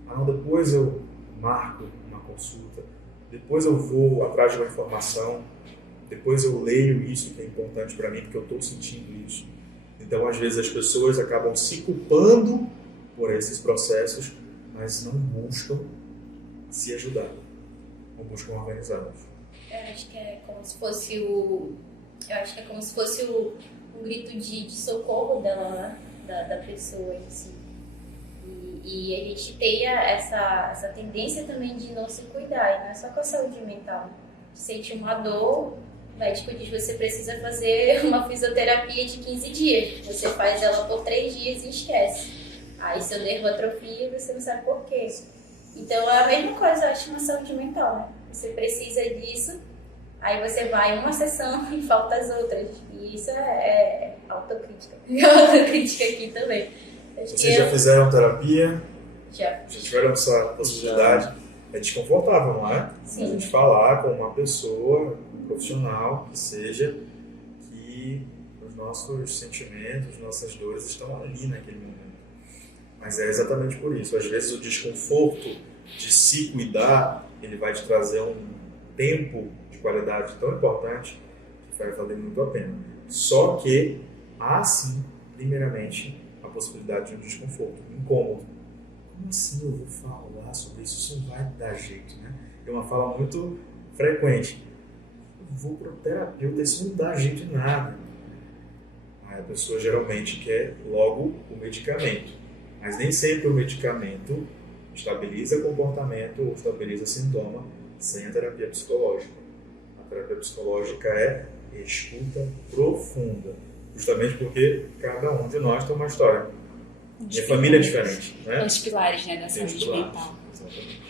Não, depois eu marco uma consulta. Depois eu vou atrás de uma informação. Depois eu leio isso que é importante para mim, porque eu estou sentindo isso. Então, às vezes, as pessoas acabam se culpando por esses processos, mas não buscam se ajudar, não buscam organizá-los. Eu acho que é como se fosse o grito de socorro dela, né? da pessoa em si. E a gente tem essa tendência também de não se cuidar, e não é só com a saúde mental. Sente uma dor, o médico diz que você precisa fazer uma fisioterapia de 15 dias. Você faz ela por 3 dias e esquece. Aí seu nervo atrofia e você não sabe por quê. Então é a mesma coisa, eu acho, na saúde mental, né? Você precisa disso, aí você vai uma sessão e falta as outras. E isso é autocrítica. Autocrítica aqui também. Acho Vocês já fizeram terapia? Já. Já tiveram essa possibilidade? É desconfortável, não é? Sim. A gente falar com uma pessoa, um profissional, que seja, que os nossos sentimentos, nossas dores estão ali naquele momento. Mas é exatamente por isso. Às vezes o desconforto de se cuidar, ele vai te trazer um tempo de qualidade tão importante que vai valer muito a pena. Só que há sim, primeiramente, a possibilidade de um desconforto, um incômodo. Como assim eu vou falar sobre isso? Isso não vai dar jeito, né? É uma fala muito frequente. Eu vou para o terapeuta, isso não dá jeito em nada. Aí a pessoa geralmente quer logo o medicamento. Mas nem sempre o medicamento estabiliza comportamento ou estabiliza sintoma sem a terapia psicológica. A terapia psicológica é escuta profunda. Justamente porque cada um de nós tem uma história. Minha família é diferente, né? Os pilares, né, da Tem os saúde pilares, mental. exatamente.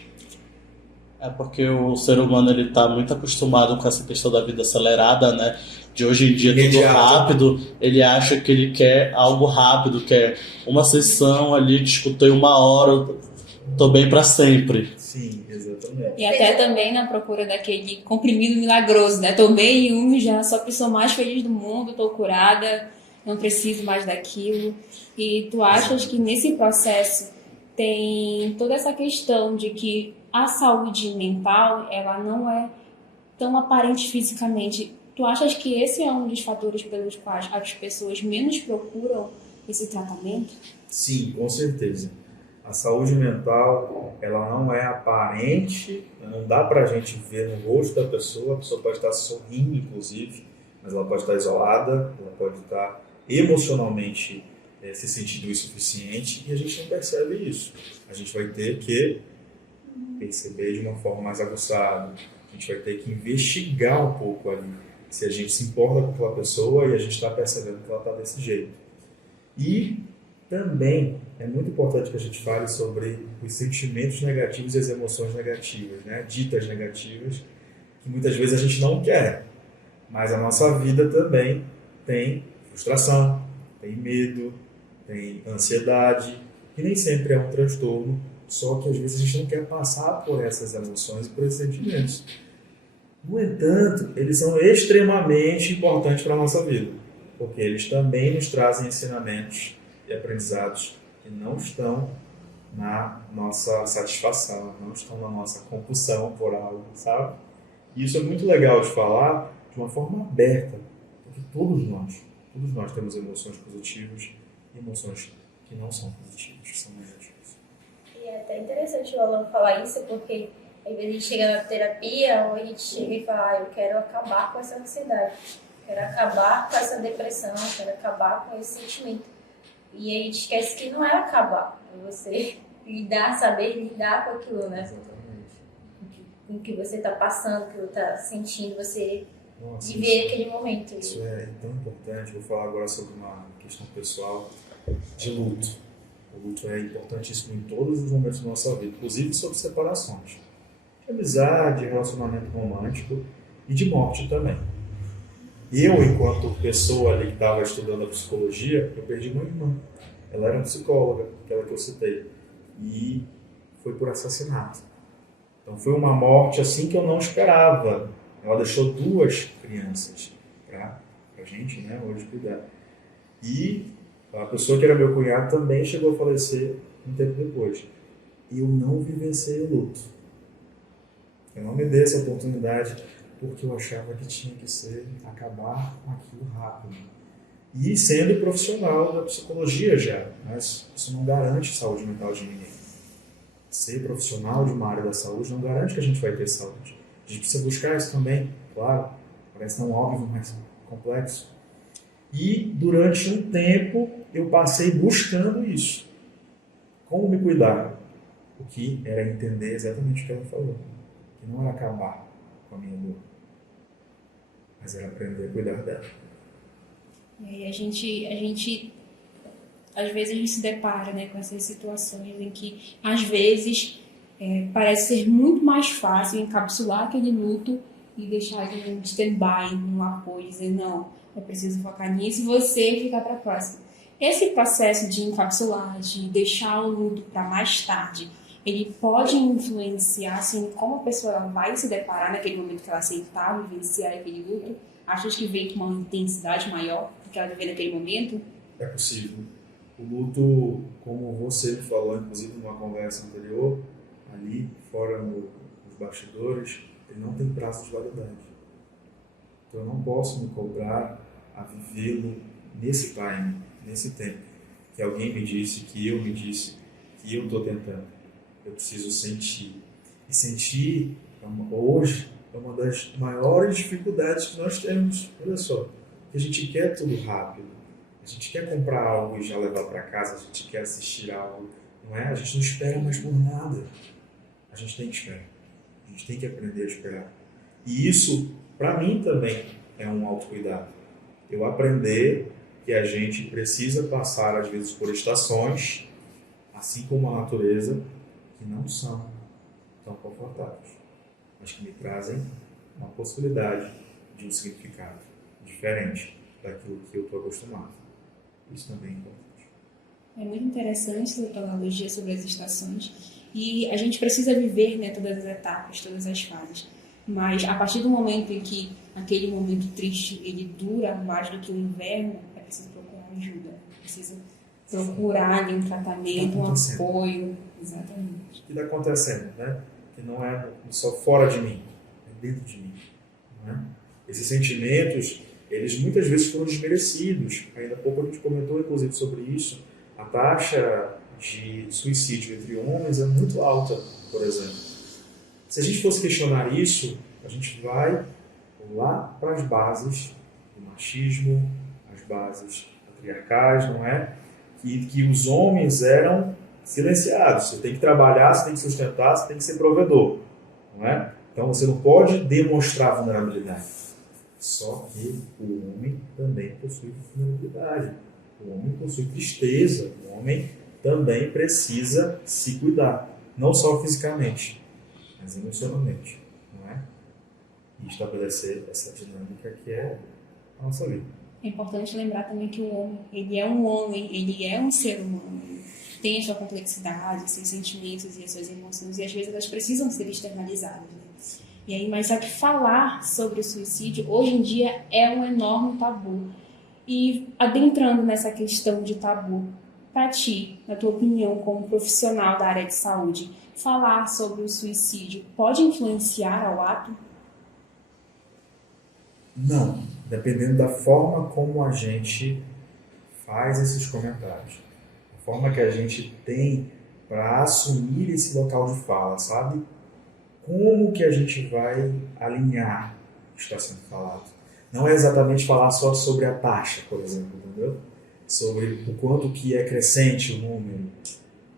É porque o ser humano ele tá muito acostumado com essa questão da vida acelerada, né? De hoje em dia tudo Imediato. rápido, ele acha que ele quer algo rápido, quer uma sessão ali, discutir 1 hora, tô bem pra sempre. Sim, exatamente. E até também na procura daquele comprimido milagroso, né? Tomei um, já sou a pessoa mais feliz do mundo, tô curada, não preciso mais daquilo. E tu achas que nesse processo tem toda essa questão de que a saúde mental, ela não é tão aparente fisicamente. Tu achas que esse é um dos fatores pelos quais as pessoas menos procuram esse tratamento? Sim, com certeza. A saúde mental, ela não é aparente, não dá pra gente ver no rosto da pessoa, a pessoa pode estar sorrindo, inclusive, mas ela pode estar isolada, ela pode estar emocionalmente se sentindo insuficiente e a gente não percebe isso. A gente vai ter que perceber de uma forma mais aguçada, a gente vai ter que investigar um pouco ali, se a gente se importa com aquela pessoa e a gente está percebendo que ela está desse jeito. E também é muito importante que a gente fale sobre os sentimentos negativos e as emoções negativas, né? Ditas negativas, que muitas vezes a gente não quer, mas a nossa vida também tem frustração, tem medo, tem ansiedade, que nem sempre é um transtorno, só que às vezes a gente não quer passar por essas emoções e por esses sentimentos. No entanto, eles são extremamente importantes para a nossa vida, porque eles também nos trazem ensinamentos e aprendizados que não estão na nossa satisfação, não estão na nossa compulsão por algo, sabe? E isso é muito legal de falar de uma forma aberta, porque todos nós temos emoções positivas e emoções que não são positivas, que são negativas. E é até interessante o Alan falar isso, porque às vezes a gente chega na terapia, ou a gente chega e fala, eu quero acabar com essa ansiedade, quero acabar com essa depressão, quero acabar com esse sentimento. E a gente esquece que não é acabar, é você saber lidar com aquilo, né? Exatamente. Com o que você está passando, o que você está sentindo, você Nossa, viver aquele momento. isso é tão importante. Vou falar agora sobre uma questão pessoal de luto. O luto é importantíssimo em todos os momentos da nossa vida, inclusive sobre separações. De amizade, relacionamento romântico e de morte também. Eu, enquanto pessoa ali que estava estudando a psicologia, eu perdi uma irmã. Ela era psicóloga, aquela que eu citei, e foi por assassinato. Então foi uma morte assim que eu não esperava. Ela deixou 2 crianças para a gente, né, hoje cuidar. E a pessoa que era meu cunhado também chegou a falecer um tempo depois. E eu não vivenciei o luto. Eu não me dei essa oportunidade porque eu achava que tinha que ser acabar com aquilo rápido. E sendo profissional da psicologia já, mas isso não garante saúde mental de ninguém. Ser profissional de uma área da saúde não garante que a gente vai ter saúde. A gente precisa buscar isso também, claro, parece não óbvio, mas complexo. E durante um tempo eu passei buscando isso. Como me cuidar? O que era entender exatamente o que ela falou. Que não era acabar com a minha dor, mas era aprender a cuidar dela. E aí a gente às vezes a gente se depara, né, com essas situações em que, às vezes, parece ser muito mais fácil encapsular aquele luto e deixar ele em stand-by, num apoio, dizer, não, eu preciso focar nisso e você ficar para a próxima. Esse processo de encapsular, de deixar o luto para mais tarde, ele pode influenciar, assim, como a pessoa vai se deparar naquele momento que ela aceitar vivenciar aquele luto? Achas que vem com uma intensidade maior do que ela vive naquele momento? É possível. O luto, como você falou, inclusive numa conversa anterior, ali fora nos bastidores, ele não tem prazo de validade. Então eu não posso me cobrar a vivê-lo nesse time, nesse tempo. Que alguém me disse, que eu estou tentando. Eu preciso sentir. E sentir, hoje, é uma das maiores dificuldades que nós temos. Olha só, que a gente quer tudo rápido. A gente quer comprar algo e já levar para casa, a gente quer assistir algo. Não é? A gente não espera mais por nada. A gente tem que esperar. A gente tem que aprender a esperar. E isso, para mim também, é um autocuidado. Eu aprender que a gente precisa passar, às vezes, por estações, assim como a natureza, que não são tão confortáveis, mas que me trazem uma possibilidade de um significado diferente daquilo que eu estou acostumado. Isso também é importante. É muito interessante essa tua analogia sobre as estações e a gente precisa viver, né, todas as etapas, todas as fases. Mas a partir do momento em que aquele momento triste ele dura mais do que o inverno, é preciso procurar ajuda, é preciso procurar ali um tratamento, um apoio. Exatamente. O que está acontecendo, né? Que não é só fora de mim, é dentro de mim. Não é? Esses sentimentos, eles muitas vezes foram desmerecidos. Ainda há pouco a gente comentou, inclusive, sobre isso. A taxa de suicídio entre homens é muito alta, por exemplo. Se a gente fosse questionar isso, a gente vai lá para as bases do machismo, as bases patriarcais, não é? Que os homens eram silenciados. Você tem que trabalhar, você tem que sustentar, você tem que ser provedor, não é? Então você não pode demonstrar vulnerabilidade. Só que o homem também possui vulnerabilidade. O homem possui tristeza. O homem também precisa se cuidar, não só fisicamente, mas emocionalmente, não é? E estabelecer essa dinâmica que é a nossa vida. É importante lembrar também que o homem, ele é um homem, ele é um ser humano, ele tem a sua complexidade, seus sentimentos e as suas emoções, e às vezes elas precisam ser externalizadas, né? E aí, mas só que falar sobre o suicídio hoje em dia é um enorme tabu. E adentrando nessa questão de tabu, para ti, na tua opinião, como profissional da área de saúde, falar sobre o suicídio pode influenciar ao ato? Não, dependendo da forma como a gente faz esses comentários, a forma que a gente tem para assumir esse local de fala, sabe? Como que a gente vai alinhar o que está sendo falado? Não é exatamente falar só sobre a taxa, por exemplo, entendeu? Sobre o quanto que é crescente o número.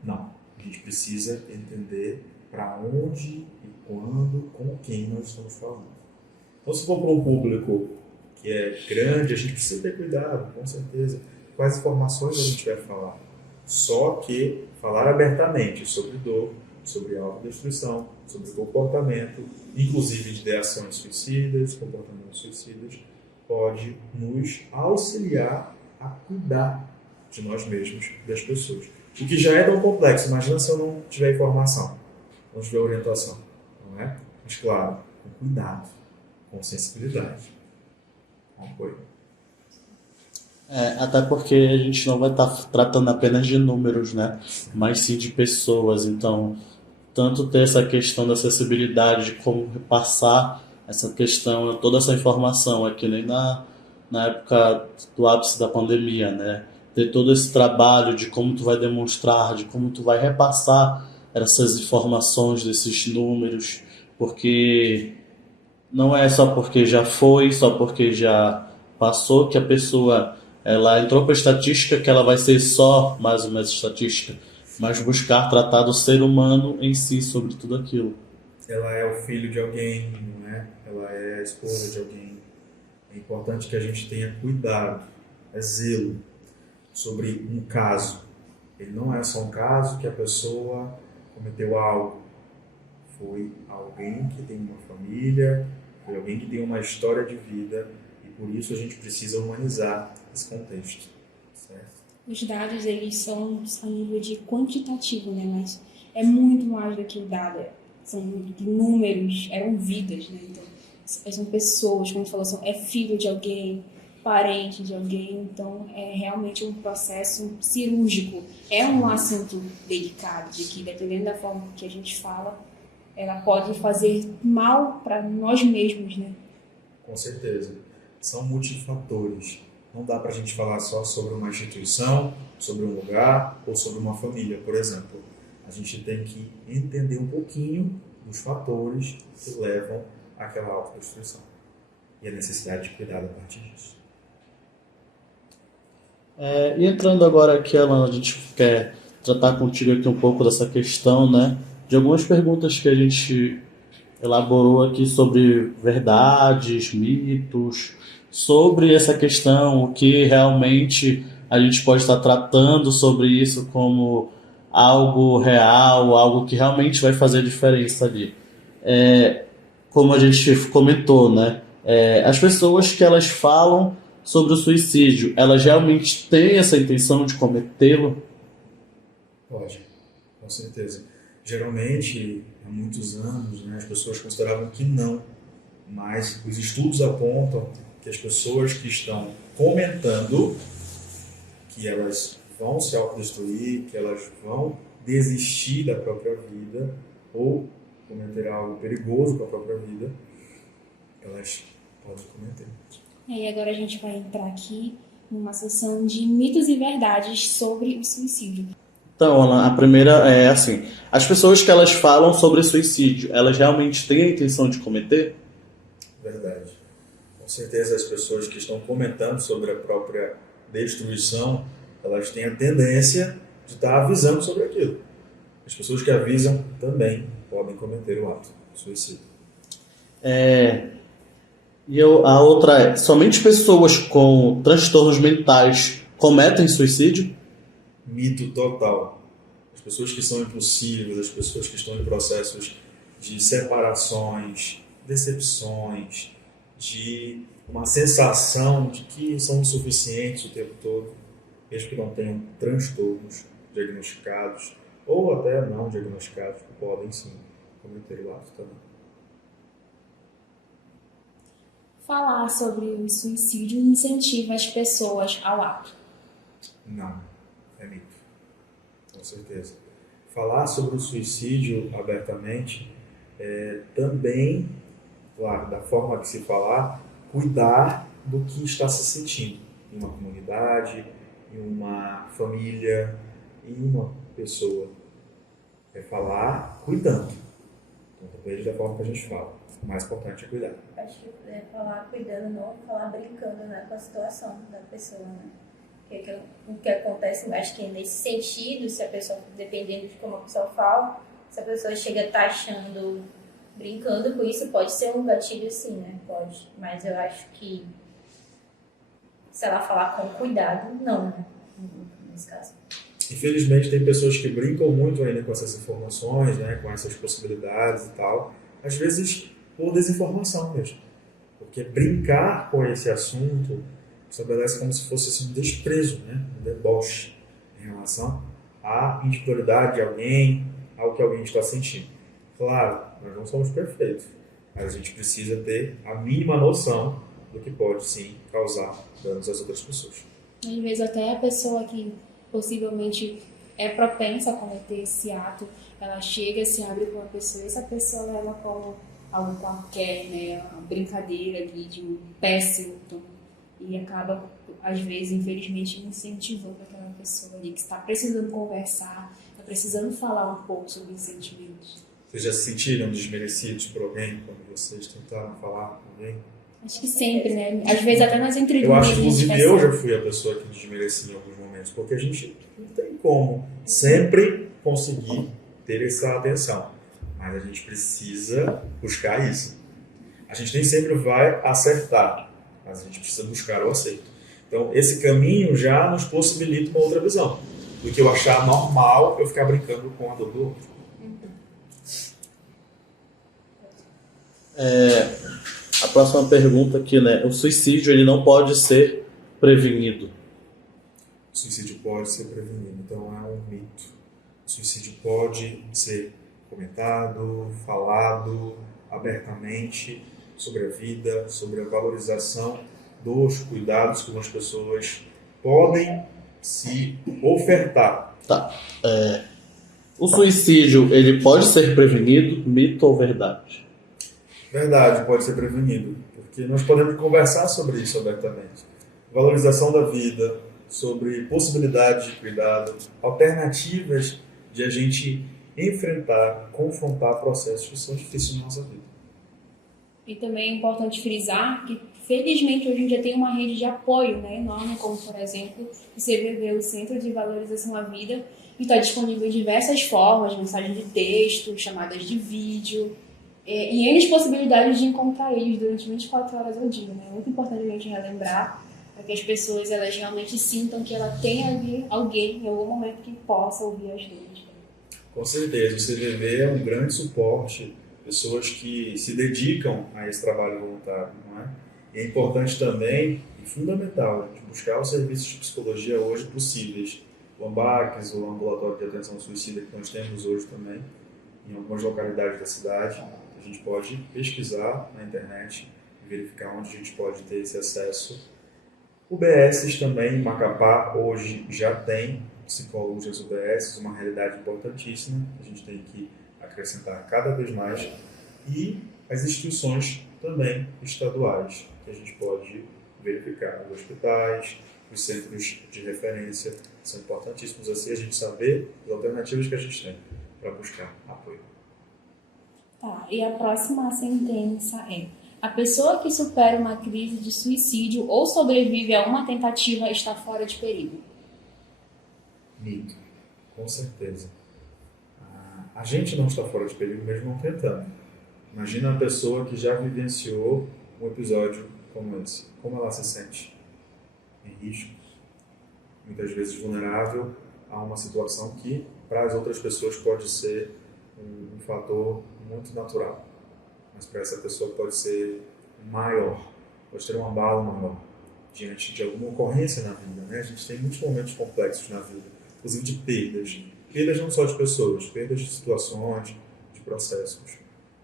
Não, a gente precisa entender para onde e quando, com quem nós estamos falando. Então, se for para um público que é grande, a gente precisa ter cuidado, com certeza. Quais informações a gente vai falar? Só que falar abertamente sobre dor, sobre autodestruição, sobre comportamento, inclusive de ideações suicidas, comportamentos suicidas, pode nos auxiliar a cuidar de nós mesmos, das pessoas. O que já é tão complexo, imagina se eu não tiver informação, não tiver orientação, não é? Mas claro, com cuidado, com sensibilidade, com apoio. Até porque a gente não vai estar tratando apenas de números, né? Mas sim de pessoas. Então, tanto ter essa questão da acessibilidade, de como repassar essa questão, toda essa informação, aqui nem na época do ápice da pandemia, né? Ter todo esse trabalho de como tu vai demonstrar, de como tu vai repassar essas informações, desses números, porque não é só porque já foi, só porque já passou que a pessoa ela entrou para a estatística que ela vai ser só mais uma estatística, mas buscar tratar do ser humano em si sobre tudo aquilo. Ela é o filho de alguém, não é? Ela é a esposa de alguém. É importante que a gente tenha cuidado, zelo, sobre um caso. Ele não é só um caso que a pessoa cometeu algo. Foi alguém que tem uma família, foi alguém que tem uma história de vida, e por isso a gente precisa humanizar esse contexto. Certo? Os dados, eles são a nível de quantitativo, né? Mas é muito mais do que o dado. São números, eram vidas, né? Então, são pessoas, como a gente falou, é filho de alguém, parente de alguém, então é realmente um processo cirúrgico. É um assunto delicado, de que dependendo da forma que a gente fala, ela pode fazer mal para nós mesmos, né? Com certeza. São multifatores. Não dá para a gente falar só sobre uma instituição, sobre um lugar ou sobre uma família, por exemplo. A gente tem que entender um pouquinho dos fatores que levam àquela autodestruição e a necessidade de cuidar a partir disso. E entrando agora aqui, Alan, a gente quer tratar contigo aqui um pouco dessa questão, né? De algumas perguntas que a gente elaborou aqui sobre verdades, mitos, sobre essa questão, o que realmente a gente pode estar tratando sobre isso como algo real, algo que realmente vai fazer diferença ali. Como a gente comentou, né? As pessoas que elas falam sobre o suicídio, elas realmente têm essa intenção de cometê-lo? Pode, com certeza. Geralmente, há muitos anos, né, as pessoas consideravam que não, mas os estudos apontam que as pessoas que estão comentando que elas vão se autodestruir, que elas vão desistir da própria vida ou cometer algo perigoso com a própria vida, elas podem cometer. E agora a gente vai entrar aqui numa sessão de mitos e verdades sobre o suicídio. Então, Alan, a primeira é assim, as pessoas que elas falam sobre suicídio, elas realmente têm a intenção de cometer? Verdade. Com certeza as pessoas que estão comentando sobre a própria destruição, elas têm a tendência de estar avisando sobre aquilo. As pessoas que avisam também podem cometer o ato de suicídio. A outra é, somente pessoas com transtornos mentais cometem suicídio? Mito total. As pessoas que são impulsivas, as pessoas que estão em processos de separações, decepções, de uma sensação de que são insuficientes o tempo todo, mesmo que não tenham transtornos diagnosticados ou até não diagnosticados, podem sim cometer o ato também. Falar sobre o suicídio incentiva as pessoas ao ato. Não, é mito. Com certeza. Falar sobre o suicídio abertamente também, claro, da forma que se falar, cuidar do que está se sentindo em uma comunidade, em uma família, em uma pessoa. É falar cuidando. Então, talvez da forma que a gente fala. O mais importante é cuidar. Acho que falar cuidando, não falar brincando, né, com a situação da pessoa, né? O que acontece, acho que nesse sentido, se a pessoa, dependendo de como a pessoa fala, se a pessoa chega a estar achando, brincando com isso, pode ser um gatilho sim, né? Pode. Mas eu acho que se ela falar com cuidado, não, né? Nesse caso. Infelizmente, tem pessoas que brincam muito ainda com essas informações, né, com essas possibilidades e tal. Às vezes, por desinformação mesmo. Porque brincar com esse assunto estabelece como se fosse assim, um desprezo, né, um deboche em relação à individualidade de alguém, ao que alguém está sentindo. Claro, nós não somos perfeitos, mas a gente precisa ter a mínima noção do que pode, sim, causar danos às outras pessoas. Às vezes até a pessoa que possivelmente é propensa a cometer esse ato, ela chega, se abre com a pessoa e essa pessoa leva como algo qualquer, né, uma brincadeira ali de um péssimo tom, e acaba, às vezes, infelizmente, incentivando aquela pessoa ali que está precisando conversar, está precisando falar um pouco sobre os sentimentos. Vocês já se sentiram desmerecidos por alguém quando vocês tentaram falar com alguém? Acho que sempre, né? Às vezes até nas entrevistas. Eu acho que, inclusive, eu já fui a pessoa que desmerecia em alguns momentos, porque a gente não tem como sempre conseguir ter essa atenção. Mas a gente precisa buscar isso. A gente nem sempre vai acertar, mas a gente precisa buscar o acerto. Então, esse caminho já nos possibilita uma outra visão. Do que eu achar normal eu ficar brincando com a dor do outro. A próxima pergunta aqui, né? O suicídio, ele não pode ser prevenido. O suicídio pode ser prevenido, então é um mito. O suicídio pode ser comentado, falado abertamente sobre a vida, sobre a valorização dos cuidados que umas pessoas podem se ofertar. Tá. O suicídio, ele pode ser prevenido, mito ou verdade? Verdade, pode ser prevenido, porque nós podemos conversar sobre isso abertamente. Valorização da vida, sobre possibilidades de cuidado, alternativas de a gente enfrentar, confrontar processos que são difíceis na nossa vida. E também é importante frisar que, felizmente, hoje em dia tem uma rede de apoio, né, enorme, como, por exemplo, o CVV, o Centro de Valorização à Vida, que está disponível em diversas formas, mensagens de texto, chamadas de vídeo, e N possibilidades de encontrar eles durante 24 horas ao dia. Né? É muito importante a gente relembrar para que as pessoas elas realmente sintam que ela tem ali alguém em algum momento que possa ouvir as dores. Com certeza, o CVV é um grande suporte, pessoas que se dedicam a esse trabalho voluntário, não é? E é importante também e fundamental de buscar os serviços de psicologia hoje possíveis. O AMBACS, o Ambulatório de Atenção Suicida que nós temos hoje também, em algumas localidades da cidade, a gente pode pesquisar na internet e verificar onde a gente pode ter esse acesso. UBSs também, em Macapá, hoje já tem psicólogos das UBSs, uma realidade importantíssima, a gente tem que acrescentar cada vez mais, e as instituições também estaduais, que a gente pode verificar, os hospitais, os centros de referência, são importantíssimos assim a gente saber as alternativas que a gente tem para buscar apoio. Tá, e a próxima sentença é: a pessoa que supera uma crise de suicídio ou sobrevive a uma tentativa está fora de perigo. Mito, com certeza. A gente não está fora de perigo mesmo não tentando. Imagina uma pessoa que já vivenciou um episódio como esse. Como ela se sente? Em risco. Muitas vezes vulnerável a uma situação que, para as outras pessoas, pode ser um fator muito natural. Mas para essa pessoa pode ser maior. Pode ter um abalo maior diante de alguma ocorrência na vida. Né? A gente tem muitos momentos complexos na vida, inclusive de perdas. Perdas não só de pessoas, perdas de situações, de processos.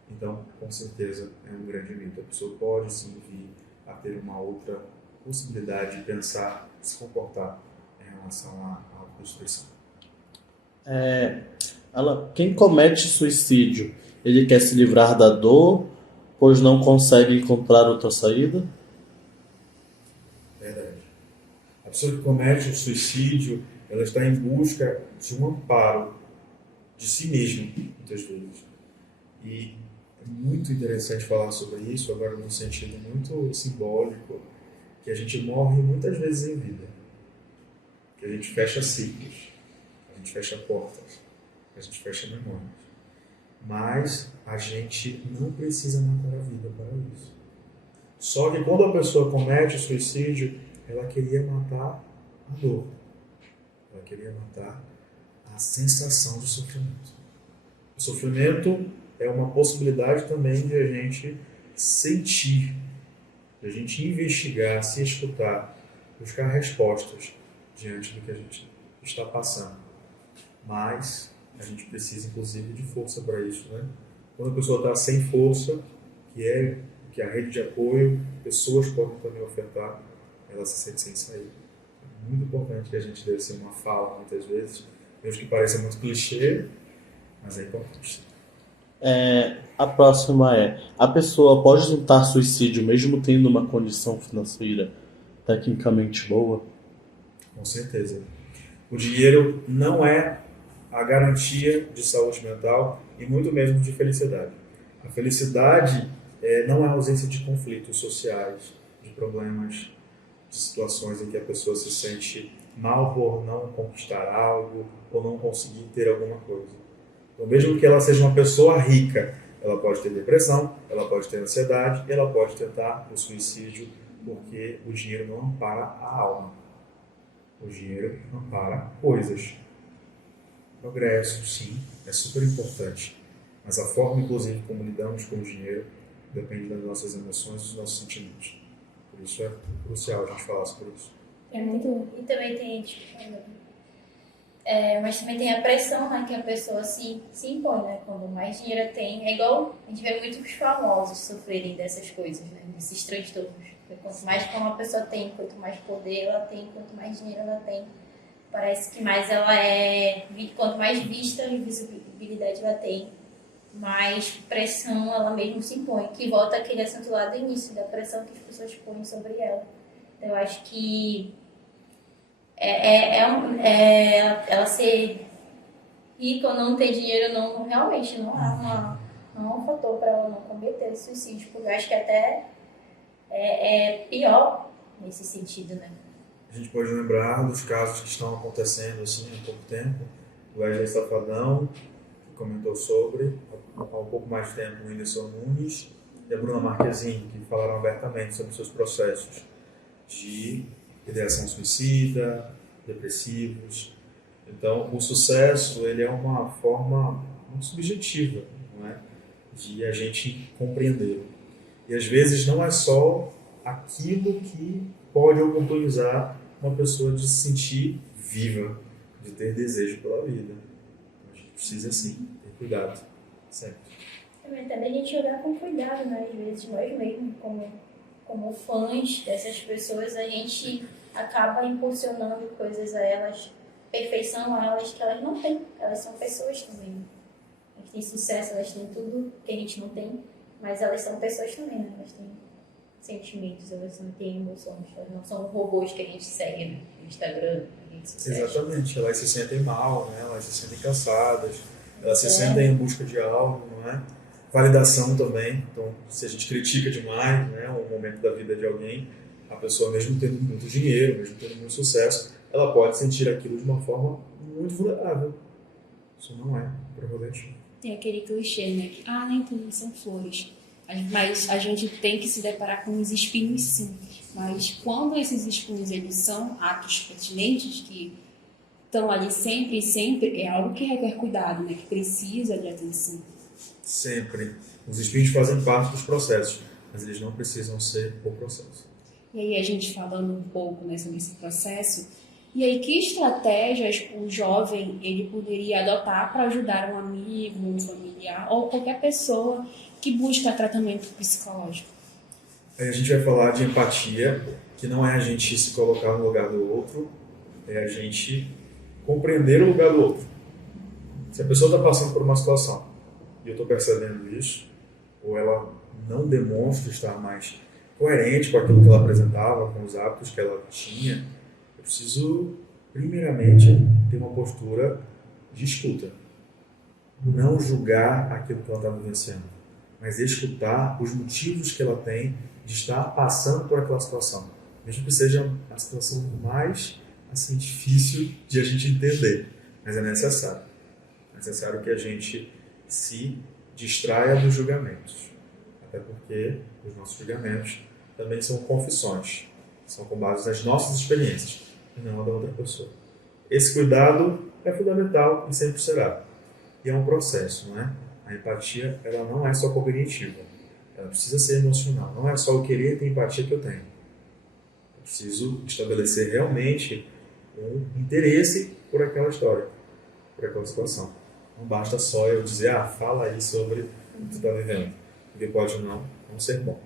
Então, com certeza, é um grande mito. A pessoa pode sim vir a ter uma outra possibilidade de pensar, se comportar em relação à autodestruição. Quem comete suicídio, ele quer se livrar da dor, pois não consegue encontrar outra saída? Verdade. A pessoa que comete o suicídio, ela está em busca de um amparo de si mesma, muitas vezes. E é muito interessante falar sobre isso, agora num sentido muito simbólico, que a gente morre muitas vezes em vida. Que a gente fecha ciclos, a gente fecha portas, a gente fecha memórias. Mas a gente não precisa matar a vida para isso. Só que quando a pessoa comete o suicídio, ela queria matar a dor. Ela queria matar a sensação de sofrimento. O sofrimento é uma possibilidade também de a gente sentir, de a gente investigar, se escutar, buscar respostas diante do que a gente está passando. Mas a gente precisa, inclusive, de força para isso, né? Quando a pessoa está sem força, que a rede de apoio, pessoas podem também ofertar, ela se sente sem saída. É muito importante que a gente dê assim, uma fala, muitas vezes, mesmo que pareça muito clichê, mas é importante. A próxima é: a pessoa pode tentar suicídio mesmo tendo uma condição financeira tecnicamente boa? Com certeza. O dinheiro não é a garantia de saúde mental e muito mesmo de felicidade. A felicidade não é a ausência de conflitos sociais, de problemas, de situações em que a pessoa se sente mal por não conquistar algo ou não conseguir ter alguma coisa. Então, mesmo que ela seja uma pessoa rica, ela pode ter depressão, ela pode ter ansiedade, ela pode tentar o suicídio porque o dinheiro não ampara a alma. O dinheiro ampara coisas. Progresso, sim, é super importante. Mas a forma, inclusive, como lidamos com o dinheiro depende das nossas emoções e dos nossos sentimentos. Por isso é crucial a gente falar sobre isso. É muito. E também tem, tipo, mas também tem a pressão, né, que a pessoa se impõe, né? Quando mais dinheiro tem, é igual a gente vê muitos famosos sofrerem dessas coisas, né? Desses transtornos. Porque quanto mais como a pessoa tem, quanto mais poder ela tem, quanto mais dinheiro ela tem, parece que mais ela quanto mais vista e visibilidade ela tem, mais pressão ela mesmo se impõe, que volta aquele assunto lá do início, da pressão que as pessoas põem sobre ela. Então, eu acho que ela ser rica ou não ter dinheiro realmente não é um fator para ela não cometer suicídio, porque eu acho que até é pior nesse sentido, né? A gente pode lembrar dos casos que estão acontecendo assim, há pouco tempo. O Wesley Safadão, que comentou sobre, há um pouco mais de tempo, o Whindersson Nunes e a Bruna Marquezine, que falaram abertamente sobre seus processos de ideação suicida, depressivos. Então, o sucesso ele é uma forma muito subjetiva, não é? De a gente compreender. E às vezes não é só aquilo que pode oportunizar uma pessoa de se sentir viva, de ter desejo pela vida. A gente precisa, sim, ter cuidado, sempre. Também a gente olhar com cuidado, né? Às vezes nós mesmos, como fãs dessas pessoas, a gente acaba impulsionando coisas a elas, perfeição a elas que elas não têm. Elas são pessoas também. Elas têm sucesso, elas têm tudo que a gente não tem, mas elas são pessoas também, né? Elas têm sentimentos, elas não têm emoções, elas não são robôs que a gente segue no Instagram, a gente se Exatamente, elas se sentem mal, né? Elas se sentem cansadas, elas se sentem em busca de algo, não é? Validação também, então se a gente critica demais, né, um momento da vida de alguém, a pessoa mesmo tendo muito dinheiro, mesmo tendo muito sucesso, ela pode sentir aquilo de uma forma muito vulnerável. Isso não é prerrogativo. Tem aquele clichê, né? Que, nem tudo são flores. Mas a gente tem que se deparar com os espinhos, sim. Mas quando esses espinhos eles são atos pertinentes, que estão ali sempre e sempre, é algo que requer cuidado, né? Que precisa de atenção. Sempre. Os espinhos fazem parte dos processos, mas eles não precisam ser o processo. E aí a gente falando um pouco, né, sobre esse processo, e aí que estratégias o jovem ele poderia adotar para ajudar um amigo, um familiar ou qualquer pessoa que busca tratamento psicológico? Aí a gente vai falar de empatia, que não é a gente se colocar no lugar do outro, é a gente compreender o lugar do outro. Se a pessoa está passando por uma situação e eu estou percebendo isso, ou ela não demonstra estar mais coerente com aquilo que ela apresentava, com os hábitos que ela tinha, eu preciso, primeiramente, ter uma postura de escuta. Não julgar aquilo que ela está vivenciando, mas escutar os motivos que ela tem de estar passando por aquela situação. Mesmo que seja a situação mais assim, difícil de a gente entender, mas é necessário. É necessário que a gente se distraia dos julgamentos. Até porque os nossos julgamentos também são confissões. São com base nas nossas experiências e não a da outra pessoa. Esse cuidado é fundamental e sempre será. E é um processo, não é? A empatia, ela não é só cognitiva. Ela precisa ser emocional. Não é só o querer ter empatia que eu tenho. Eu preciso estabelecer realmente um interesse por aquela história, por aquela situação. Não basta só eu dizer, fala aí sobre o que tu está vivendo. Porque pode não ser bom.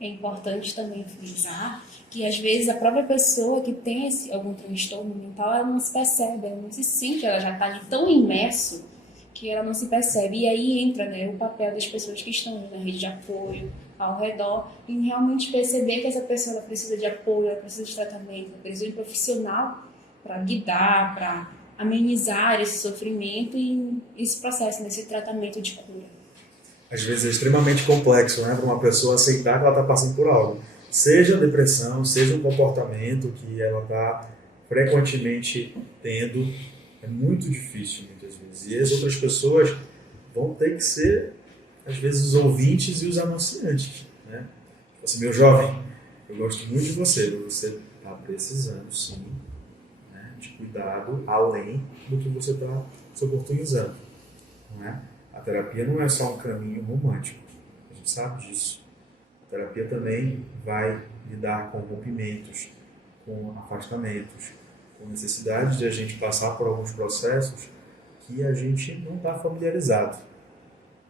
É importante também frisar que, às vezes, a própria pessoa que tem algum transtorno mental, ela não se percebe, ela não se sente, ela já está ali tão imerso que ela não se percebe. E aí entra, né, o papel das pessoas que estão na rede de apoio, ao redor, em realmente perceber que essa pessoa ela precisa de apoio, ela precisa de tratamento, ela precisa de um profissional para guiar, para amenizar esse sofrimento e esse processo, nesse tratamento de cura. Às vezes é extremamente complexo, né, para uma pessoa aceitar que ela está passando por algo. Seja depressão, seja um comportamento que ela está frequentemente tendo, é muito difícil muitas vezes. E as outras pessoas vão ter que ser, às vezes, os ouvintes e os anunciantes. Né? Assim, meu jovem, eu gosto muito de você, mas você está precisando, sim, né, de cuidado além do que você está se oportunizando. Não é? A terapia não é só um caminho romântico, a gente sabe disso. A terapia também vai lidar com rompimentos, com afastamentos, com necessidade de a gente passar por alguns processos que a gente não está familiarizado.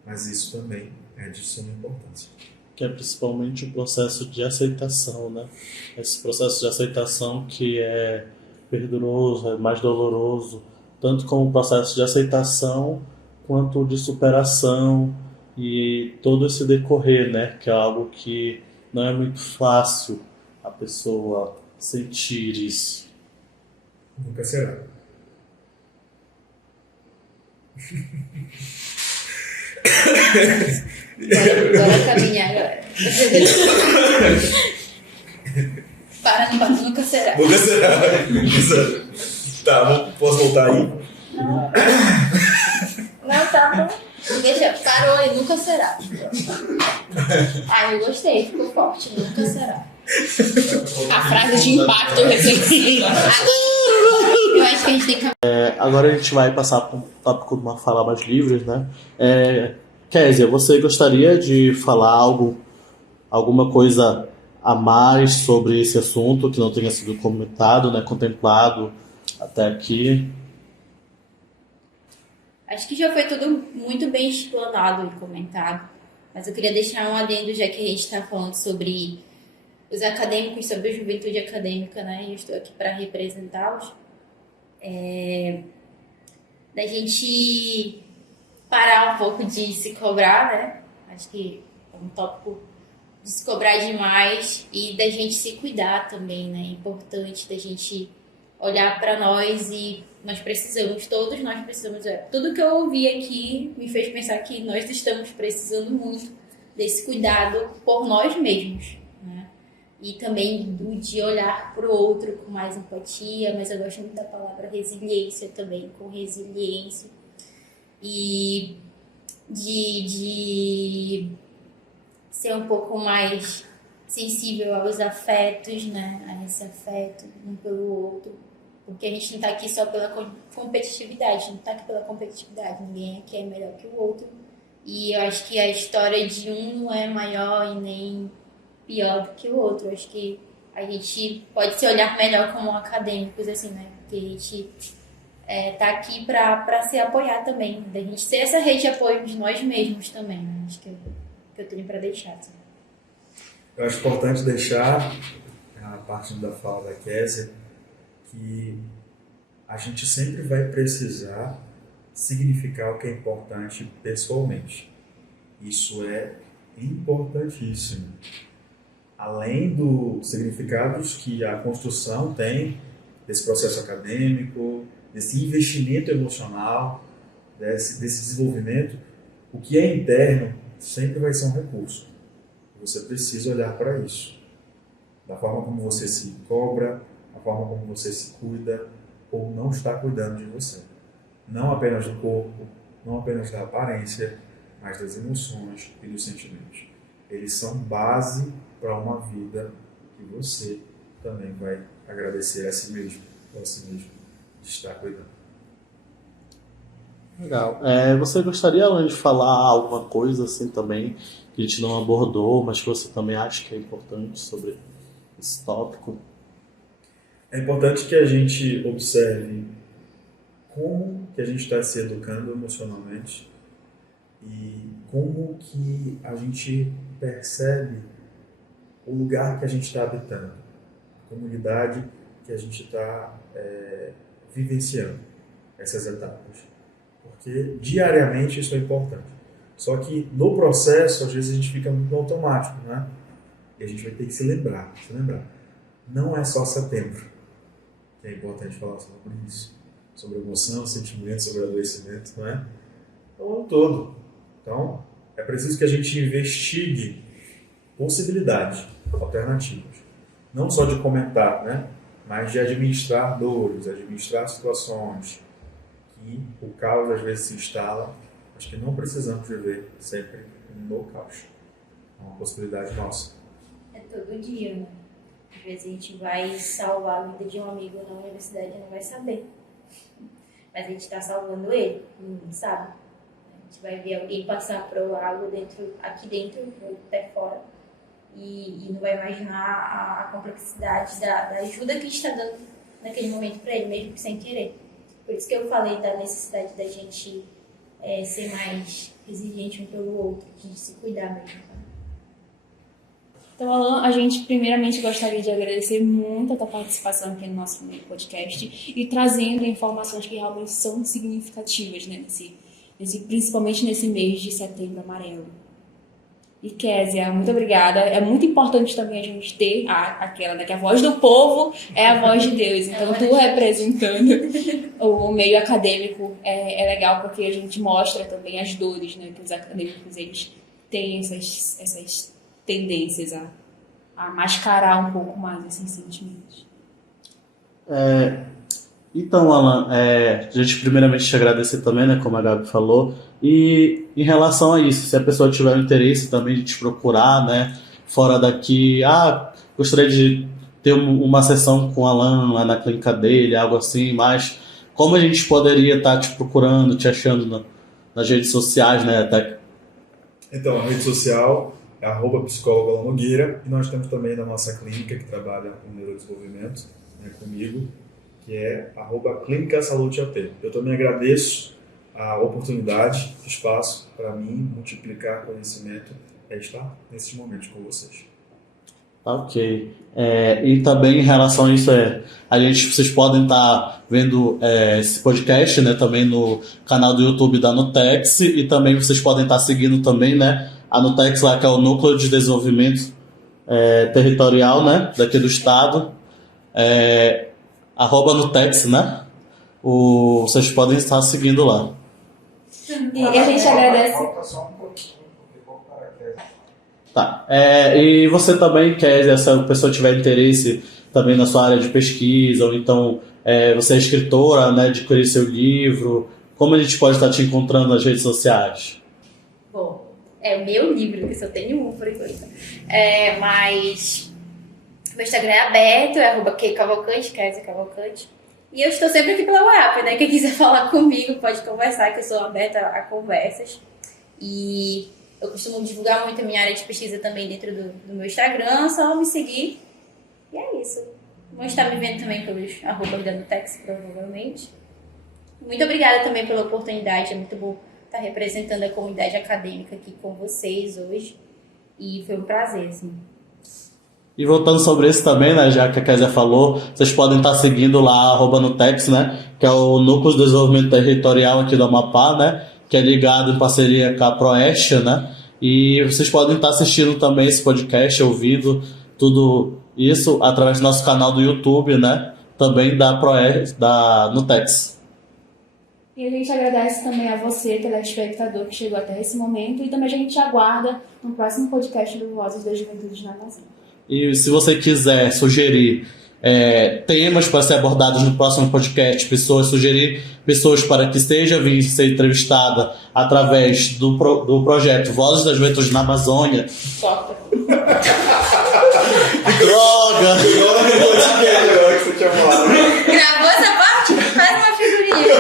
Mas isso também é de suma importância. Que é principalmente o processo de aceitação, né? Esse processo de aceitação que é perduroso, é mais doloroso, tanto como o processo de aceitação quanto de superação e todo esse decorrer, né? Que é algo que não é muito fácil a pessoa sentir isso. Nunca será. Bora caminhar agora. Para, nunca será. Nunca será. Tá, posso voltar aí? Não, tá bom. Deixa, parou aí, nunca será. Ah, eu gostei, ficou forte, nunca será. A frase de impacto recente. Eu acho que a gente tem que... Agora a gente vai passar para um tópico de uma fala mais livre, né? Kézia, você gostaria de falar alguma coisa a mais sobre esse assunto que não tenha sido comentado, né, contemplado até aqui? Acho que já foi tudo muito bem explanado e comentado, mas eu queria deixar um adendo, já que a gente está falando sobre os acadêmicos, sobre a juventude acadêmica, né? E eu estou aqui para representá-los. Da gente parar um pouco de se cobrar, né? Acho que é um tópico de se cobrar demais e da gente se cuidar também, né? É importante da gente olhar para nós e todos nós precisamos. Tudo que eu ouvi aqui me fez pensar que nós estamos precisando muito desse cuidado por nós mesmos, né? E também de olhar para o outro com mais empatia, mas eu gosto muito da palavra resiliência também, com resiliência. E de ser um pouco mais sensível aos afetos, né? A esse afeto um pelo outro. Porque a gente não está aqui só pela competitividade, a gente não está aqui pela competitividade, ninguém aqui é melhor que o outro. E eu acho que a história de um não é maior e nem pior do que o outro. Eu acho que a gente pode se olhar melhor como acadêmicos, assim, né? Porque a gente tá aqui para se apoiar também, da gente ser essa rede de apoio de nós mesmos também, né? Acho que eu tenho para deixar. Assim. Eu acho importante deixar, a parte da fala da Kézia, que a gente sempre vai precisar significar o que é importante pessoalmente. Isso é importantíssimo. Além dos significados que a construção tem desse processo acadêmico, desse investimento emocional, desse desenvolvimento, o que é interno sempre vai ser um recurso. Você precisa olhar para isso. Da forma como você se cobra, a forma como você se cuida ou não está cuidando de você. Não apenas do corpo, não apenas da aparência, mas das emoções e dos sentimentos. Eles são base para uma vida que você também vai agradecer a si mesmo, ou a si mesmo, de estar cuidando. Legal. Você gostaria, Alan, de falar alguma coisa assim também que a gente não abordou, mas que você também acha que é importante sobre esse tópico? É importante que a gente observe como que a gente está se educando emocionalmente e como que a gente percebe o lugar que a gente está habitando, a comunidade que a gente está vivenciando essas etapas. Porque diariamente isso é importante. Só que no processo, às vezes a gente fica muito automático, né? E a gente vai ter que se lembrar. Não é só setembro que é importante falar sobre isso. Sobre emoção, sentimento, sobre adoecimento, não é? É o ano todo. Então, é preciso que a gente investigue possibilidades, alternativas. Não só de comentar, né? Mas de administrar dores, administrar situações que o caos às vezes se instala. Acho que não precisamos viver sempre no caos. É uma possibilidade nossa. É todo dia, né? Às vezes a gente vai salvar a vida de um amigo na universidade e não vai saber. Mas a gente está salvando ele, ninguém sabe. A gente vai ver alguém passar por algo aqui dentro, ou até fora, e não vai imaginar a complexidade da ajuda que a gente está dando naquele momento para ele, mesmo que sem querer. Por isso que eu falei da necessidade da gente ser mais resiliente um pelo outro, de se cuidar mesmo. Então, Alan, a gente primeiramente gostaria de agradecer muito a tua participação aqui no nosso podcast e trazendo informações que realmente são significativas, né, principalmente nesse mês de Setembro Amarelo. E Kézia, muito obrigada. É muito importante também a gente ter aquela, né, que a voz do povo é a voz de Deus. Então, tu representando o meio acadêmico é legal porque a gente mostra também as dores, né, que os acadêmicos eles têm essas tendências a mascarar um pouco mais esses sentimentos. Então, Alan, a gente primeiramente te agradecer também, né, como a Gabi falou, e em relação a isso, se a pessoa tiver um interesse também de te procurar, né, fora daqui, gostaria de ter uma sessão com o Alan lá na clínica dele, algo assim, mas como a gente poderia estar te procurando, te achando nas redes sociais, né, até... Então, a rede social é @psicólogo Alan Nogueira, e nós temos também na nossa clínica que trabalha com neurodesenvolvimento, né, comigo, que é @Clínica Saúde AT. Eu também agradeço a oportunidade, o espaço para mim multiplicar conhecimento estar nesses momentos com vocês. Ok. E também em relação a isso, vocês podem estar vendo esse podcast, né, também no canal do YouTube da Nutex, e também vocês podem estar seguindo também, né, a Nutex lá, que é o Núcleo de Desenvolvimento Territorial, né, daqui do estado. @Nutex, né? Vocês podem estar seguindo lá. E a gente agradece. Tá. E você também quer, se a pessoa tiver interesse também na sua área de pesquisa, ou então você é escritora, né, adquirir seu livro, como a gente pode estar te encontrando nas redes sociais? Bom, é o meu livro, que só tenho um por enquanto. Mas meu Instagram é aberto, é @Cavalcante, Kézia Cavalcante. E eu estou sempre aqui pela WhatsApp, né? Quem quiser falar comigo pode conversar, que eu sou aberta a conversas. E eu costumo divulgar muito a minha área de pesquisa também dentro do meu Instagram, só me seguir. E é isso. Vão estar me vendo também pelos @ da Nutex, provavelmente. Muito obrigada também pela oportunidade, é muito bom estar representando a comunidade acadêmica aqui com vocês hoje. E foi um prazer, assim. E voltando sobre isso também, né, já que a Kézia falou, vocês podem estar seguindo lá @Nutex, né, que é o Núcleo de Desenvolvimento Territorial aqui do Amapá, né, que é ligado em parceria com a Proeste, né, e vocês podem estar assistindo também esse podcast, ouvindo tudo isso através do nosso canal do YouTube, né, também da Proeste, da Nutex. E a gente agradece também a você, telespectador, que chegou até esse momento, e também a gente aguarda no próximo podcast do Vozes das Juventudes na Amazônia. E se você quiser sugerir temas para ser abordados no próximo podcast, sugerir pessoas para que seja vir ser entrevistada através do projeto Vozes das Juventudes na Amazônia. Corta. Droga! Gravou essa parte? Faz uma figurinha.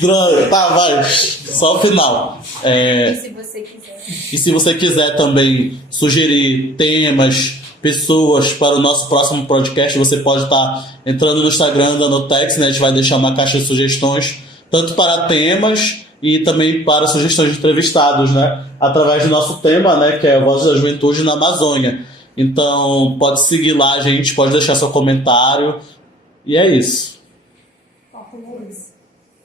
Droga! Tá, vai. Só o final. E se você quiser. E se você quiser também sugerir temas, pessoas para o nosso próximo podcast, você pode estar entrando no Instagram da Nutex, né? A gente vai deixar uma caixa de sugestões, tanto para temas e também para sugestões de entrevistados, né? Através do nosso tema, né? Que é Vozes da Juventude na Amazônia. Então, pode seguir lá, gente, pode deixar seu comentário. E é isso. Qual foi isso?